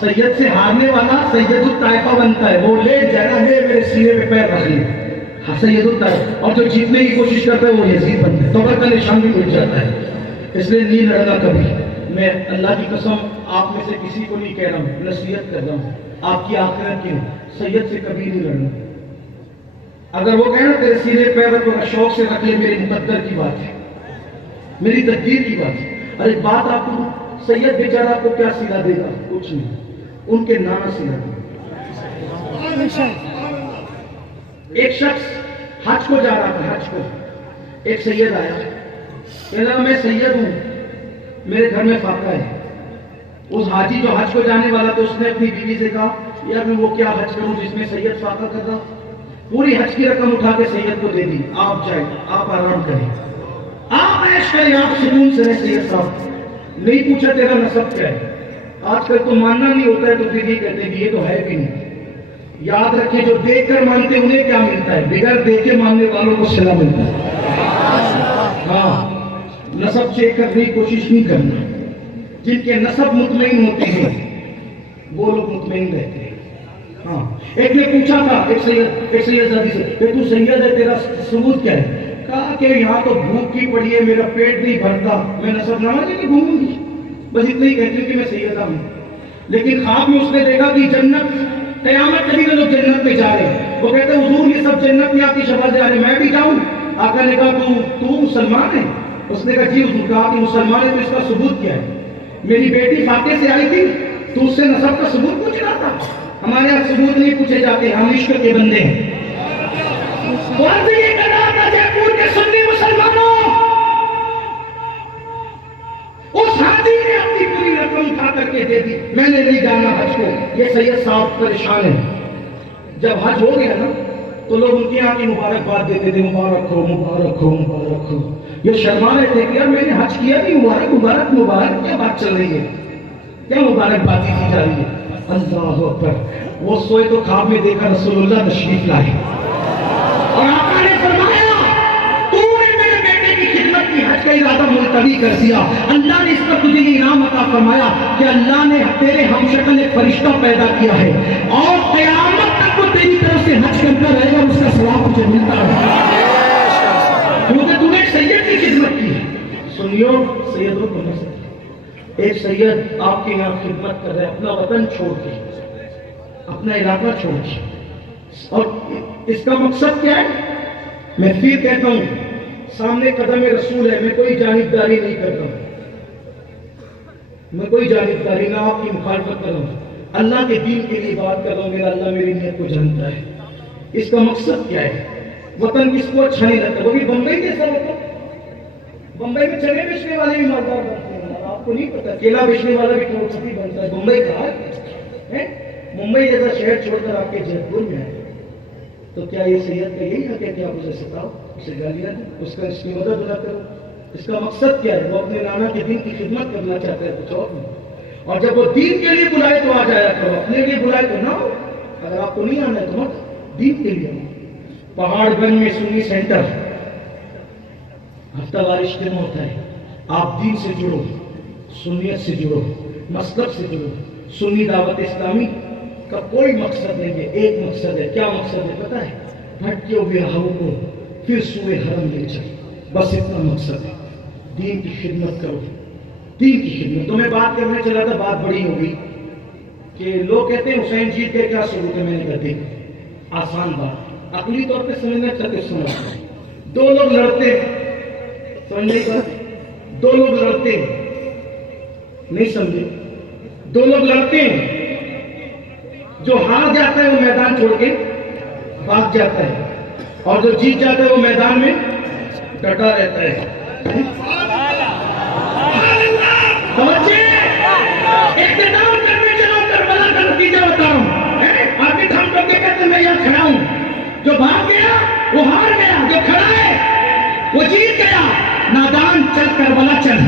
سید سے ہارنے والا سید الطائفہ بنتا ہے، وہ لیٹ جائے نا، میرے سینے پہ پیر رکھ لے، سید الطائفہ، اور جو جیتنے کی کوشش کرتا ہے وہ یزید بنتا ہے، توبہ کا نشان بھی مل جاتا ہے۔ اس لیے نہیں لڑنا کبھی۔ میں اللہ کی قسم آپ میں سے کسی کو نہیں کہہ رہا ہوں، نصیحت کر رہا ہوں، آپ کی آخرت کی، سید سے کبھی نہیں لڑنا۔ اگر وہ کہنا تیرے سینے پیر رکھ، شوق سے رکھ لے، میری مقدر کی بات ہے، میری تقدیر کی بات ہے۔ اور ایک بات آپ کو، سید بیچارہ آپ کو کیا سلا دے گا؟ کچھ نہیں، ان کے نانا سلا دے گا۔ ایک شخص حج کو جا رہا تھا، حج کو، ایک سید آیا، کہنا میں سید ہوں، میرے گھر میں فاقہ ہے۔ اس حاجی جو حج کو جانے والا تھا، اس نے اپنی بیوی سے کہا یار میں وہ کیا حج کروں جس میں سید فاقہ کر رہا؟ پوری حج کی رقم اٹھا کے سید کو دے دی، آپ جائیں، آپ آرام کریں، آپ عیش کریں، آپ سکون سے رہیں سید صاحب۔ نہیں پوچھا تیرا نسب کیا ہے؟ آج کل تو ماننا نہیں ہوتا ہے تو پھر یہ کہتے ہیں کہ یہ تو ہے بھی نہیں۔ یاد رکھیں جو دیکھ کر مانتے انہیں کیا ملتا ہے، بغیر دیکھے ماننے والوں کو صلہ ملتا ہے۔ ہاں، نسب چیک کرنے کی کوشش نہیں کرنا۔ جن کے نسب مطمئن ہوتے ہیں وہ لوگ مطمئن رہتے ہیں۔ ہاں، ایک نے پوچھا تھا ایک سید زادی سے کہ تو سید ہے، تیرا ثبوت کیا ہے؟ کہا کہ یہاں تو بھوک کی پڑی ہے، میرا پیٹ نہیں بھرتا، میں نسب نامہ لے کے گھوموں گی، بس اتنا ہی کہتی ہوں کہ میں سیدہ ہوں۔ لیکن خواب میں اس نے دیکھا کہ جنت، قیامت کبھی لوگ جنت میں جا رہے ہیں، وہ کہتے ہیں حضور یہ سب جنت میں آپ کی شفاعت جا رہے ہیں، میں بھی جاؤں؟ آقا نے کہا تو مسلمان ہے؟ اس نے کہا جی حضور۔ کہا کہ مسلمان ہے تو اس کا ثبوت کیا ہے؟ میری بیٹی فاقے سے آئی تھی تو اس سے نسب کا ثبوت پوچھ رہا تھا۔ ہمارے یہاں ثبوت نہیں پوچھے جاتے، ہم عشق کے بندے ہیں۔ فرض یہ کرنا تھا جے پور کے سنی مسلمانوں، اس حاجی نے اپنی پوری رقم اٹھا کر کے دے دی، میں نے نہیں جانا حج کو۔ یہ سید صاحب پریشان ہے، جب حج ہو گیا نا تو لوگ ان کے آگے مبارکباد دیتے تھے، مبارک ہو مبارک ہو مبارک ہو. یہ شرما رہے تھے کہ یار میں نے حج کیا نہیں، مبارک مبارک مبارک، کیا بات چل رہی ہے، کیا مبارک باتیں کی جا رہی ہے. اللہ اکبر. وہ سوئے تو خواب میں دیکھا رسول اللہ تشریف لائے اور آقا نے فرمایا تو نے میرے بیٹے کی خدمت کی، حج کا ارادہ ملتوی کر دیا. اللہ نے اس پر تجھے یہ انعام عطا فرمایا کہ اللہ نے تیرے ہم شکل ایک فرشتہ پیدا کیا ہے اور قیامت تک وہ تیری طرف سے حج کرتا رہے گا، اس کا ثواب تجھے ملتا رہے کیونکہ تو نے سید کی خدمت کی. سنیو سیدوں کو نصر، ایک سید آپ کے یہاں خدمت کر رہے ہیں اپنا وطن چھوڑ کے، اپنا علاقہ چھوڑ کے، اور اس کا مقصد کیا ہے؟ میں پھر کہتا ہوں سامنے قدم رسول ہے، میں کوئی جانبداری نہیں کر رہا ہوں، میں کوئی جانبداری نہ آپ کی مخالفت کر رہا ہوں، اللہ کے دین کے لیے بات کر رہا ہوں. میرا اللہ میری نیت کو جانتا ہے. اس کا مقصد کیا ہے؟ وطن کس کو اچھا نہیں لگتا؟ وہ بھی بمبئی جیسا وطن، بمبئی میں چنے بیچنے والے بھی مالدار بنتے ہیں، آپ کو نہیں پتا کیلا بیچنے والا بھی کروڑپتی بنتا ہے. بمبئی کہا ہے، ممبئی جیسا شہر چھوڑ کر آپ کے جے پور میں ہے. تو کیا یہ سید کا یہی حق ہے کہ آپ اسے ستاؤ، اسے گالیاں دیں، اس کی مدد نہ کرو؟ اس کا مقصد کیا ہے؟ وہ اپنے نانا کے دین کی خدمت کرنا چاہتا ہے، کچھ اور نہیں. اور جب وہ دین کے لیے بلائے تو آ جایا کرو، اپنے لیے بلائے تو نہ ہو. اگر آپ کو نہیں آنا ہے تو مت، دین کے لیے. پہاڑ گنج میں سنی سینٹر ہفتہ وار اجتماع ہوتا ہے. آپ دین سے جڑو، سنیت سے جڑو، مسلک سے جڑو. سنی دعوت اسلامی کا کوئی مقصد نہیں ہے، ایک مقصد ہے. کیا مقصد ہے پتہ ہے؟ بھٹکے ہوئے راہوں کو پھر سوئے حرم لے جائے، بس اتنا مقصد ہے. دین کی خدمت کرو، دین کی خدمت. تو میں بات کرنے چلا تھا، بات بڑی ہو گئی کہ لوگ کہتے ہیں حسین جیت کے کیا ثبوت ہے. میں نے کہا دیکھ آسان بات، عقلی طور پہ سمجھنا چاہتے سنا. دو لوگ لڑتے، سمجھنے کا، دو لوگ لڑتے نہیں سمجھے، دو لوگ لڑتے ہیں، جو ہار جاتا ہے وہ میدان چھوڑ کے بھاگ جاتا ہے اور جو جیت جاتا ہے وہ میدان میں ڈٹا رہتا ہے. سمجھے؟ اقتدار کرنے چلو، کربلا کا نتیجہ بتا رہا ہوں. آپ بھی تھم کر کے کہتے میں یہاں کھڑا ہوں، جو بھاگ گیا وہ ہار گیا، جو کھڑا ہے وہ جیت گیا. نادان چل کربلا چل.